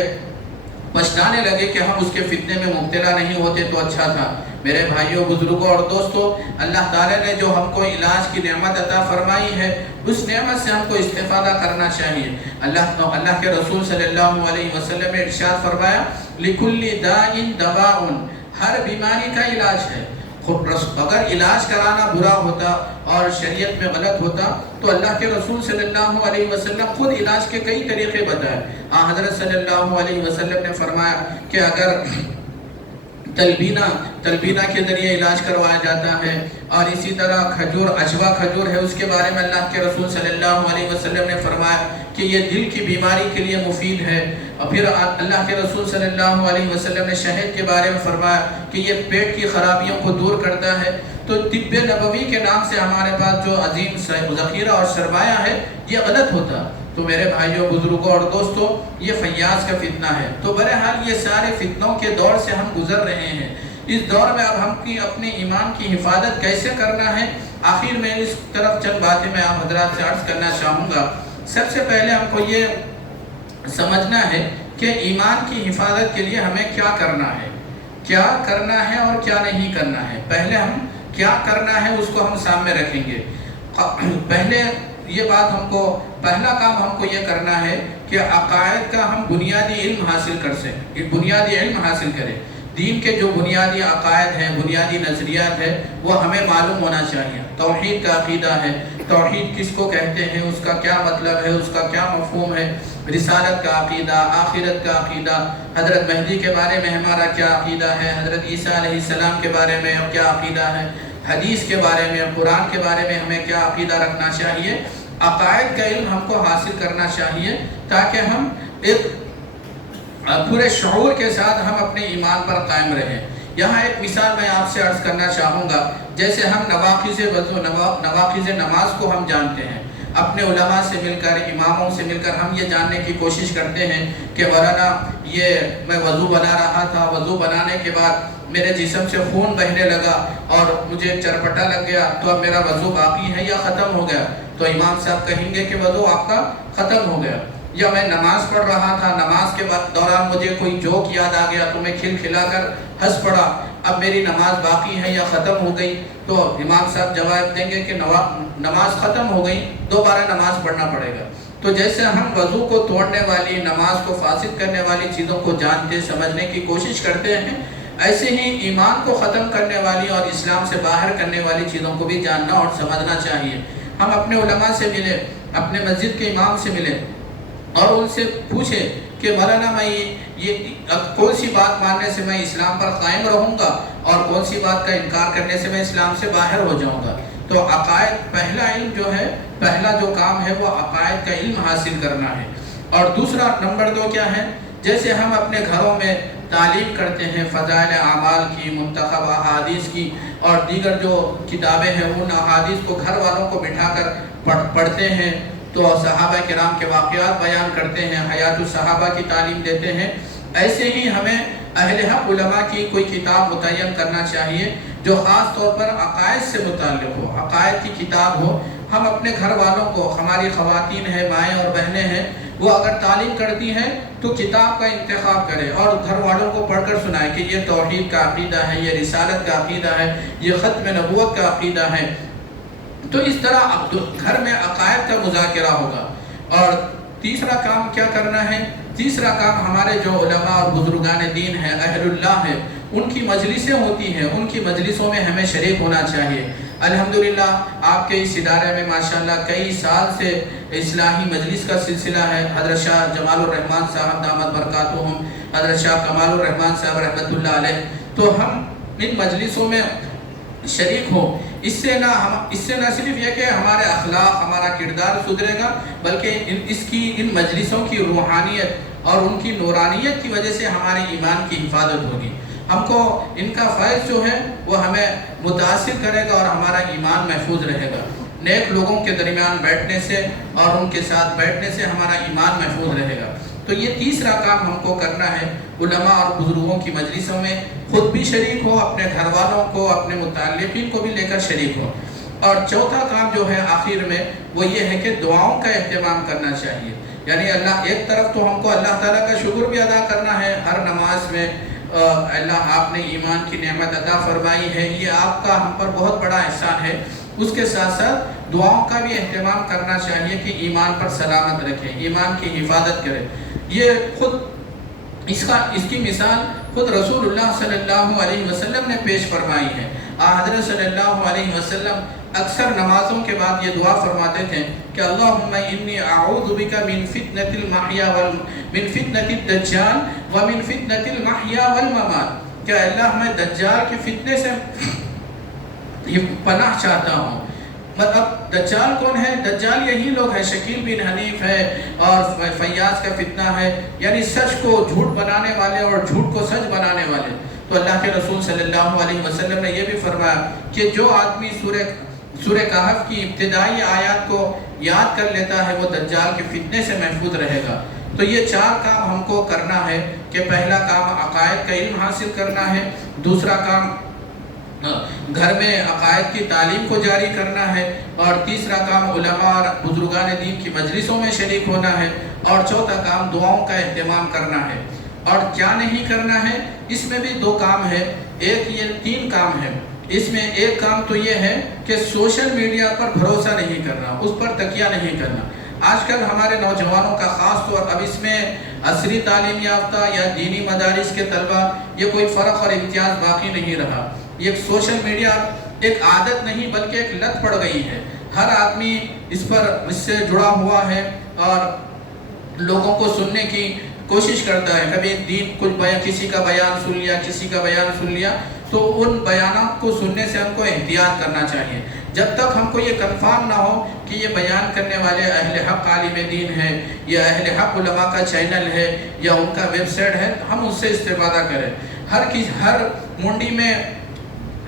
پچھتانے لگے کہ ہم اس کے فتنے میں مبتلا نہیں ہوتے تو اچھا تھا۔ میرے بھائیوں، بزرگوں اور دوستوں، اللہ تعالیٰ نے جو ہم کو علاج کی نعمت عطا فرمائی ہے اس نعمت سے ہم کو استفادہ کرنا چاہیے۔ اللہ کے رسول صلی اللہ علیہ وسلم نے ارشاد فرمایا، لِكُلِّ دَاءٍ دَوَاءٌ، ہر بیماری کا علاج ہے۔ اگر علاج کرانا برا ہوتا اور شریعت میں غلط ہوتا تو اللہ کے رسول صلی اللہ علیہ وسلم خود علاج کے کئی طریقے بتائے۔ حضرت صلی اللہ علیہ وسلم نے فرمایا کہ اگر تلبینہ کے ذریعے علاج کروایا جاتا ہے، اور اسی طرح کھجور، عجوا کھجور ہے، اس کے بارے میں اللہ کے رسول صلی اللہ علیہ وسلم نے فرمایا کہ یہ دل کی بیماری کے لیے مفید ہے، اور پھر اللہ کے رسول صلی اللہ علیہ وسلم نے شہد کے بارے میں فرمایا کہ یہ پیٹ کی خرابیوں کو دور کرتا ہے۔ تو طب نبوی کے نام سے ہمارے پاس جو عظیم ذخیرہ اور سرمایہ ہے یہ غلط ہوتا۔ تو میرے بھائیوں، بزرگوں اور دوستوں، یہ فیاض کا فتنہ ہے۔ تو بہرحال یہ سارے فتنوں کے دور سے ہم گزر رہے ہیں۔ اس دور میں اب ہم کی اپنے ایمان کی حفاظت کیسے کرنا ہے، آخر میں اس طرف چند باتیں میں آپ حضرات سے عرض کرنا چاہوں گا۔ سب سے پہلے ہم کو یہ سمجھنا ہے کہ ایمان کی حفاظت کے لیے ہمیں کیا کرنا ہے، کیا کرنا ہے اور کیا نہیں کرنا ہے۔ پہلے ہم کیا کرنا ہے اس کو ہم سامنے رکھیں گے۔ پہلے یہ بات ہم کو، پہلا کام ہم کو یہ کرنا ہے کہ عقائد کا ہم بنیادی علم حاصل کر سکیں، بنیادی علم حاصل کریں۔ دین کے جو بنیادی عقائد ہیں، بنیادی نظریات ہیں، وہ ہمیں معلوم ہونا چاہیے۔ توحید کا عقیدہ ہے، توحید کس کو کہتے ہیں، اس کا کیا مطلب ہے، اس کا کیا مفہوم ہے، رسالت کا عقیدہ، آخرت کا عقیدہ، حضرت مہدی کے بارے میں ہمارا کیا عقیدہ ہے، حضرت عیسیٰ علیہ السلام کے بارے میں کیا عقیدہ ہے، حدیث کے بارے میں، قرآن کے بارے میں ہمیں کیا عقیدہ رکھنا چاہیے۔ عقائد کا علم ہم کو حاصل کرنا چاہیے تاکہ ہم ایک پورے شعور کے ساتھ ہم اپنے ایمان پر قائم رہیں۔ یہاں ایک مثال میں آپ سے عرض کرنا چاہوں گا۔ جیسے ہم نواقض وضو، نواقض نماز کو ہم جانتے ہیں، اپنے علماء سے مل کر، اماموں سے مل کر ہم یہ جاننے کی کوشش کرتے ہیں کہ مولانا یہ میں وضو بنا رہا تھا، وضو بنانے کے بعد میرے جسم سے خون بہنے لگا اور مجھے چرپٹا لگ گیا، تو اب میرا وضو باقی ہے یا ختم ہو گیا؟ تو امام صاحب کہیں گے کہ وضو آپ کا ختم ہو گیا۔ یا میں نماز پڑھ رہا تھا، نماز کے دوران مجھے کوئی جوک یاد آ گیا تو میں کھل کھلا کر ہنس پڑا، اب میری نماز باقی ہے یا ختم ہو گئی؟ تو امام صاحب جواب دیں گے کہ نماز ختم ہو گئی، دوبارہ نماز پڑھنا پڑے گا۔ تو جیسے ہم وضو کو توڑنے والی، نماز کو فاسد کرنے والی چیزوں کو جانتے سمجھنے کی کوشش کرتے ہیں، ایسے ہی ایمان کو ختم کرنے والی اور اسلام سے باہر کرنے والی چیزوں کو بھی جاننا اور سمجھنا چاہیے۔ ہم اپنے علماء سے ملے، اپنے مسجد کے امام سے ملے اور ان سے پوچھے کہ مولانا میں یہ کون سی بات ماننے سے میں اسلام پر قائم رہوں گا اور کون سی بات کا انکار کرنے سے میں اسلام سے باہر ہو جاؤں گا۔ تو عقائد، پہلا علم جو ہے، پہلا جو کام ہے وہ عقائد کا علم حاصل کرنا ہے۔ اور دوسرا، نمبر 2 کیا ہے؟ جیسے ہم اپنے گھروں میں تعلیم کرتے ہیں فضائل اعمال کی، منتخب احادیث کی اور دیگر جو کتابیں ہیں، ان احادیث کو گھر والوں کو بٹھا کر پڑھتے ہیں، تو صحابہ کرام کے واقعات بیان کرتے ہیں، حیات الصحابہ کی تعلیم دیتے ہیں، ایسے ہی ہمیں اہل حق علماء کی کوئی کتاب متعین کرنا چاہیے جو خاص طور پر عقائد سے متعلق ہو، عقائد کی کتاب ہو۔ ہم اپنے گھر والوں کو، ہماری خواتین ہیں، مائیں اور بہنیں ہیں، وہ اگر تعلیم کرتی ہیں تو کتاب کا انتخاب کرے اور گھر والوں کو پڑھ کر سنائے کہ یہ توحید کا عقیدہ ہے، یہ رسالت کا عقیدہ ہے، یہ ختم نبوت کا عقیدہ ہے۔ تو اس طرح گھر میں عقائد کا مذاکرہ ہوگا۔ اور تیسرا کام کیا کرنا ہے؟ تیسرا کام ہمارے جو علماء اور بزرگان دین ہیں، اہل اللہ ہیں، ان کی مجلسیں ہوتی ہیں، ان کی مجلسوں میں ہمیں شریک ہونا چاہیے۔ الحمدللہ آپ کے اس ادارے میں ماشاءاللہ کئی سال سے اصلاحی مجلس کا سلسلہ ہے۔ حضرت شاہ جمال الرحمن صاحب دامت برکاتہم، حضرت شاہ کمال الرحمن صاحب رحمۃ اللہ علیہ، تو ہم ان مجلسوں میں شریک ہوں۔ اس سے نہ صرف یہ کہ ہمارے اخلاق، ہمارا کردار سدھرے گا، بلکہ ان مجلسوں کی روحانیت اور ان کی نورانیت کی وجہ سے ہمارے ایمان کی حفاظت ہوگی۔ ہم کو ان کا فیض جو ہے وہ ہمیں متاثر کرے گا اور ہمارا ایمان محفوظ رہے گا۔ نیک لوگوں کے درمیان بیٹھنے سے اور ان کے ساتھ بیٹھنے سے ہمارا ایمان محفوظ رہے گا۔ تو یہ تیسرا کام ہم کو کرنا ہے، علماء اور بزرگوں کی مجلسوں میں خود بھی شریک ہو، اپنے گھر والوں کو، اپنے متعلقین کو بھی لے کر شریک ہو۔ اور چوتھا کام جو ہے آخر میں وہ یہ ہے کہ دعاؤں کا اہتمام کرنا چاہیے۔ یعنی ایک طرف تو ہم کو اللہ تعالیٰ کا شکر بھی ادا کرنا ہے ہر نماز میں، اللہ آپ نے ایمان کی نعمت عطا فرمائی ہے، یہ آپ کا ہم پر بہت بڑا احسان ہے۔ اس کے ساتھ ساتھ دعاؤں کا بھی اہتمام کرنا چاہیے کہ ایمان پر سلامت رکھیں، ایمان کی حفاظت کریں۔ یہ خود اس کی مثال خود رسول اللہ صلی اللہ علیہ وسلم نے پیش فرمائی ہے۔ حضرت صلی اللہ علیہ وسلم اکثر نمازوں کے بعد یہ دعا فرماتے تھے کہ اللہم انی اعوذ بک من فتنة الدجال ومن فتنة المحیا والممات، کہ اللہ میں دجال کے فتنے سے پناہ چاہتا ہوں۔ مطلب دجال کون ہے؟ دجال یہی لوگ ہیں، شکیل بن حنیف ہے اور فیاض کا فتنہ ہے، یعنی سچ کو جھوٹ بنانے والے اور جھوٹ کو سچ بنانے والے۔ تو اللہ کے رسول صلی اللہ علیہ وسلم نے یہ بھی فرمایا کہ جو آدمی سورہ کہف کی ابتدائی آیات کو یاد کر لیتا ہے وہ دجال کے فتنے سے محفوظ رہے گا۔ تو یہ چار کام ہم کو کرنا ہے کہ پہلا کام عقائد کا علم حاصل کرنا ہے، دوسرا کام گھر میں عقائد کی تعلیم کو جاری کرنا ہے، اور تیسرا کام علماء اور بزرگان دین کی مجلسوں میں شریک ہونا ہے، اور چوتھا کام دعاؤں کا اہتمام کرنا ہے۔ اور کیا نہیں کرنا ہے؟ اس میں بھی دو کام ہے، یہ تین کام ہے۔ اس میں ایک کام تو یہ ہے کہ سوشل میڈیا پر بھروسہ نہیں کرنا، اس پر تکیہ نہیں کرنا۔ آج کل ہمارے نوجوانوں کا خاص طور، اب اس میں عصری تعلیم یافتہ یا دینی مدارس کے طلبہ، یہ کوئی فرق اور امتیاز باقی نہیں رہا۔ یہ سوشل میڈیا ایک عادت نہیں بلکہ ایک لت پڑ گئی ہے۔ ہر آدمی اس سے جڑا ہوا ہے اور لوگوں کو سننے کی کوشش کرتا ہے۔ کبھی کسی کا بیان سن لیا، کسی کا بیان سن لیا، تو ان بیانات کو سننے سے ہم کو احتیاط کرنا چاہیے۔ جب تک ہم کو یہ کنفرم نہ ہو کہ یہ بیان کرنے والے اہل حق عالم دین ہے یا اہل حق علماء کا چینل ہے یا ان کا ویب سائٹ ہے، ہم اس سے استفادہ کریں۔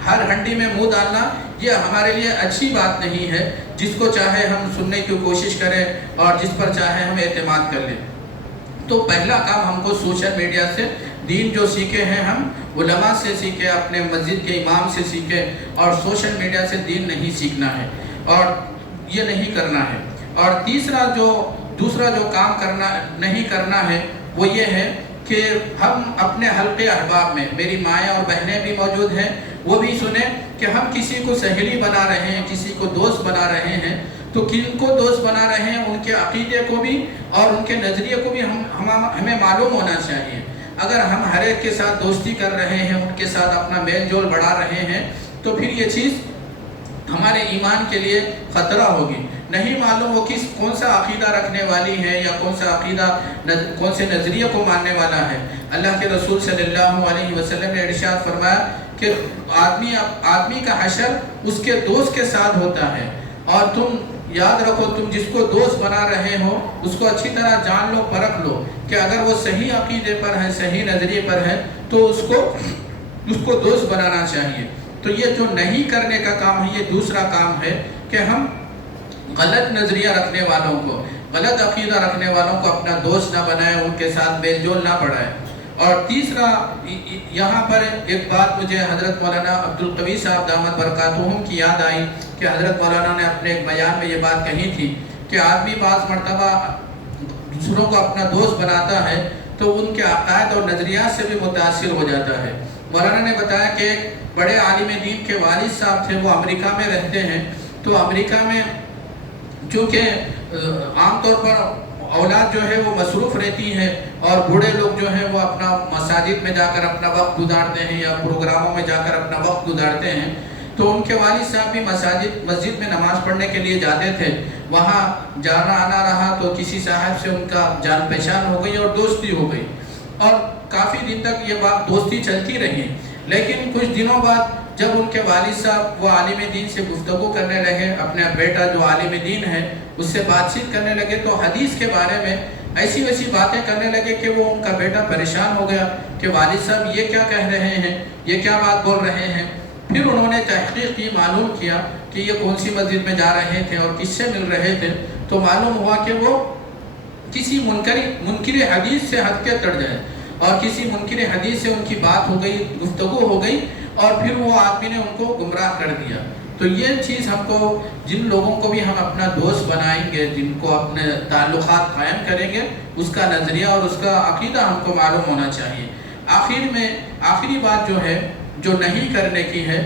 ہر ہنڈی میں منہ ڈالنا یہ ہمارے لیے اچھی بات نہیں ہے۔ جس کو چاہے ہم سننے کی کوشش کریں اور جس پر چاہے ہم اعتماد کر لیں۔ تو پہلا کام ہم کو سوشل میڈیا سے دین جو سیکھے ہیں ہم علماء سے سیکھے، اپنے مسجد کے امام سے سیکھے، اور سوشل میڈیا سے دین نہیں سیکھنا ہے اور یہ نہیں کرنا ہے۔ اور دوسرا جو کام نہیں کرنا ہے وہ یہ ہے کہ ہم اپنے حلقے احباب میں، میری مائیں اور بہنیں بھی موجود ہیں، وہ بھی سنیں کہ ہم کسی کو سہیلی بنا رہے ہیں، کسی کو دوست بنا رہے ہیں، تو کن کو دوست بنا رہے ہیں ان کے عقیدے کو بھی اور ان کے نظریے کو بھی ہمیں معلوم ہونا چاہیے۔ اگر ہم ہر ایک کے ساتھ دوستی کر رہے ہیں، ان کے ساتھ اپنا میل جول بڑھا رہے ہیں، تو پھر یہ چیز ہمارے ایمان کے لیے خطرہ ہوگی۔ نہیں معلوم وہ کون سا عقیدہ رکھنے والی ہے یا کون سے نظریے کو ماننے والا ہے۔ اللہ کے رسول صلی اللہ علیہ وسلم نے ارشاد فرمایا کہ آدمی کا حشر اس کے دوست کے ساتھ ہوتا ہے، اور تم یاد رکھو، تم جس کو دوست بنا رہے ہو اس کو اچھی طرح جان لو، پرکھ لو کہ اگر وہ صحیح عقیدے پر ہے، صحیح نظریے پر ہے، تو اس کو دوست بنانا چاہیے۔ تو یہ جو نہیں کرنے کا کام ہے، یہ دوسرا کام ہے کہ ہم غلط نظریہ رکھنے والوں کو، غلط عقیدہ رکھنے والوں کو اپنا دوست نہ بنائیں، ان کے ساتھ میل جول نہ بڑھائیں۔ اور تیسرا یہاں پر ایک بات مجھے حضرت مولانا عبدالقوی صاحب دامت برکاتہم کی یاد آئی کہ حضرت مولانا نے اپنے ایک بیان میں یہ بات کہی تھی کہ آدمی بعض مرتبہ دوسروں کو اپنا دوست بناتا ہے تو ان کے عقائد اور نظریات سے بھی متاثر ہو جاتا ہے۔ مولانا نے بتایا کہ ایک بڑے عالم دین کے والد صاحب تھے، وہ امریکہ میں رہتے ہیں، تو امریکہ میں چونکہ عام طور پر اولاد جو ہے وہ مصروف رہتی ہیں اور بوڑھے لوگ جو ہیں وہ اپنا مساجد میں جا کر اپنا وقت گزارتے ہیں یا پروگراموں میں جا کر اپنا وقت گزارتے ہیں، تو ان کے والد صاحب بھی مسجد میں نماز پڑھنے کے لیے جاتے تھے۔ وہاں جانا آنا رہا تو کسی صاحب سے ان کا جان پہچان ہو گئی اور دوستی ہو گئی، اور کافی دن تک یہ بات دوستی چلتی رہی۔ لیکن کچھ دنوں بعد جب ان کے والد صاحب وہ عالم دین سے گفتگو کرنے لگے، اپنا بیٹا جو عالم دین ہے اس سے بات چیت کرنے لگے، تو حدیث کے بارے میں ایسی ویسی باتیں کرنے لگے کہ وہ ان کا بیٹا پریشان ہو گیا کہ والد صاحب یہ کیا کہہ رہے ہیں، یہ کیا بات بول رہے ہیں۔ پھر انہوں نے تحقیق کی، معلوم کیا کہ یہ کون سی مسجد میں جا رہے تھے اور کس سے مل رہے تھے، تو معلوم ہوا کہ وہ کسی منکر حدیث سے ہٹ کے چڑھ گئے اور کسی منکر حدیث سے ان کی بات ہو گئی، گفتگو ہو گئی، اور پھر وہ آدمی نے ان کو گمراہ کر دیا۔ تو یہ چیز ہم کو، جن لوگوں کو بھی ہم اپنا دوست بنائیں گے، جن کو اپنے تعلقات قائم کریں گے، اس کا نظریہ اور اس کا عقیدہ ہم کو معلوم ہونا چاہیے۔ آخر میں آخری بات جو ہے جو نہیں کرنے کی ہے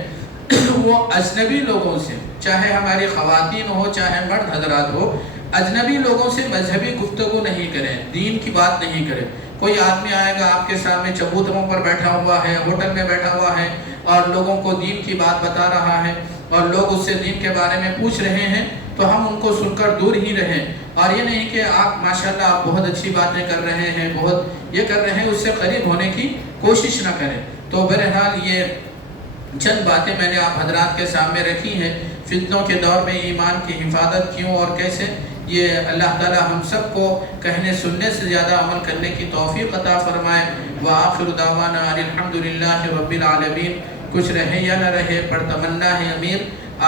وہ اجنبی لوگوں سے، چاہے ہماری خواتین ہو چاہے مرد حضرات ہو، اجنبی لوگوں سے مذہبی گفتگو نہیں کریں، دین کی بات نہیں کریں۔ کوئی آدمی آئے گا آپ کے سامنے چبوتروں پر بیٹھا ہوا ہے، ہوٹل میں بیٹھا ہوا ہے اور لوگوں کو دین کی بات بتا رہا ہے اور لوگ اس سے دین کے بارے میں پوچھ رہے ہیں، تو ہم ان کو سن کر دور ہی رہیں۔ اور یہ نہیں کہ آپ ماشاءاللہ آپ بہت اچھی باتیں کر رہے ہیں، بہت یہ کر رہے ہیں، اس سے قریب ہونے کی کوشش نہ کریں۔ تو بہرحال یہ چند باتیں میں نے آپ حضرات کے سامنے رکھی ہیں، فتنوں کے دور میں ایمان کی حفاظت کیوں اور کیسے، یہ اللہ تعالی ہم سب کو کہنے سننے سے زیادہ عمل کرنے کی توفیق عطا فرمائے۔ وآخر دعوانا الحمدللہ رب العالمین۔ کچھ رہے یا نہ رہے پر تمنا ہے امیر،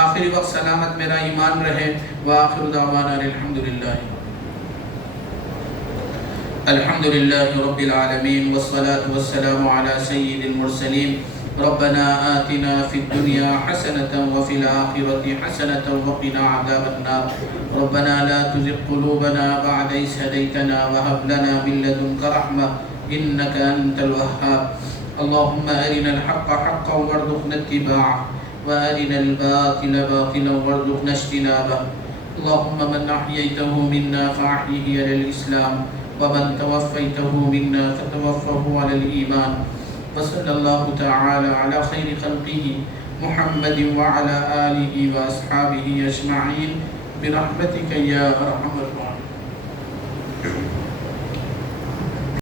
آخری وقت سلامت میرا ایمان رہے۔ وآخر دعوانا الحمدللہ رب العالمین، والصلاة والسلام علی سید المرسلین۔ ربنا آتنا فی الدنیا حسنة وفی الآخرة حسنة وقنا عذاب النار۔ ربنا لا تزغ قلوبنا بعد إذ هديتنا وهب لنا من لدنك رحمة إنك أنت الوهاب۔ اللهم أرنا الحق حقا وارزقنا اتباعه وأرنا الباطل باطلا وارزقنا اجتنابه۔ اللهم من أحييته منا فأحيه على الإسلام ومن توفيته منا فتوفه على الإيمان۔ وصلى الله تعالى على خير خلقه محمد وعلى آله وأصحابه أجمعين برحمتك يا أرحم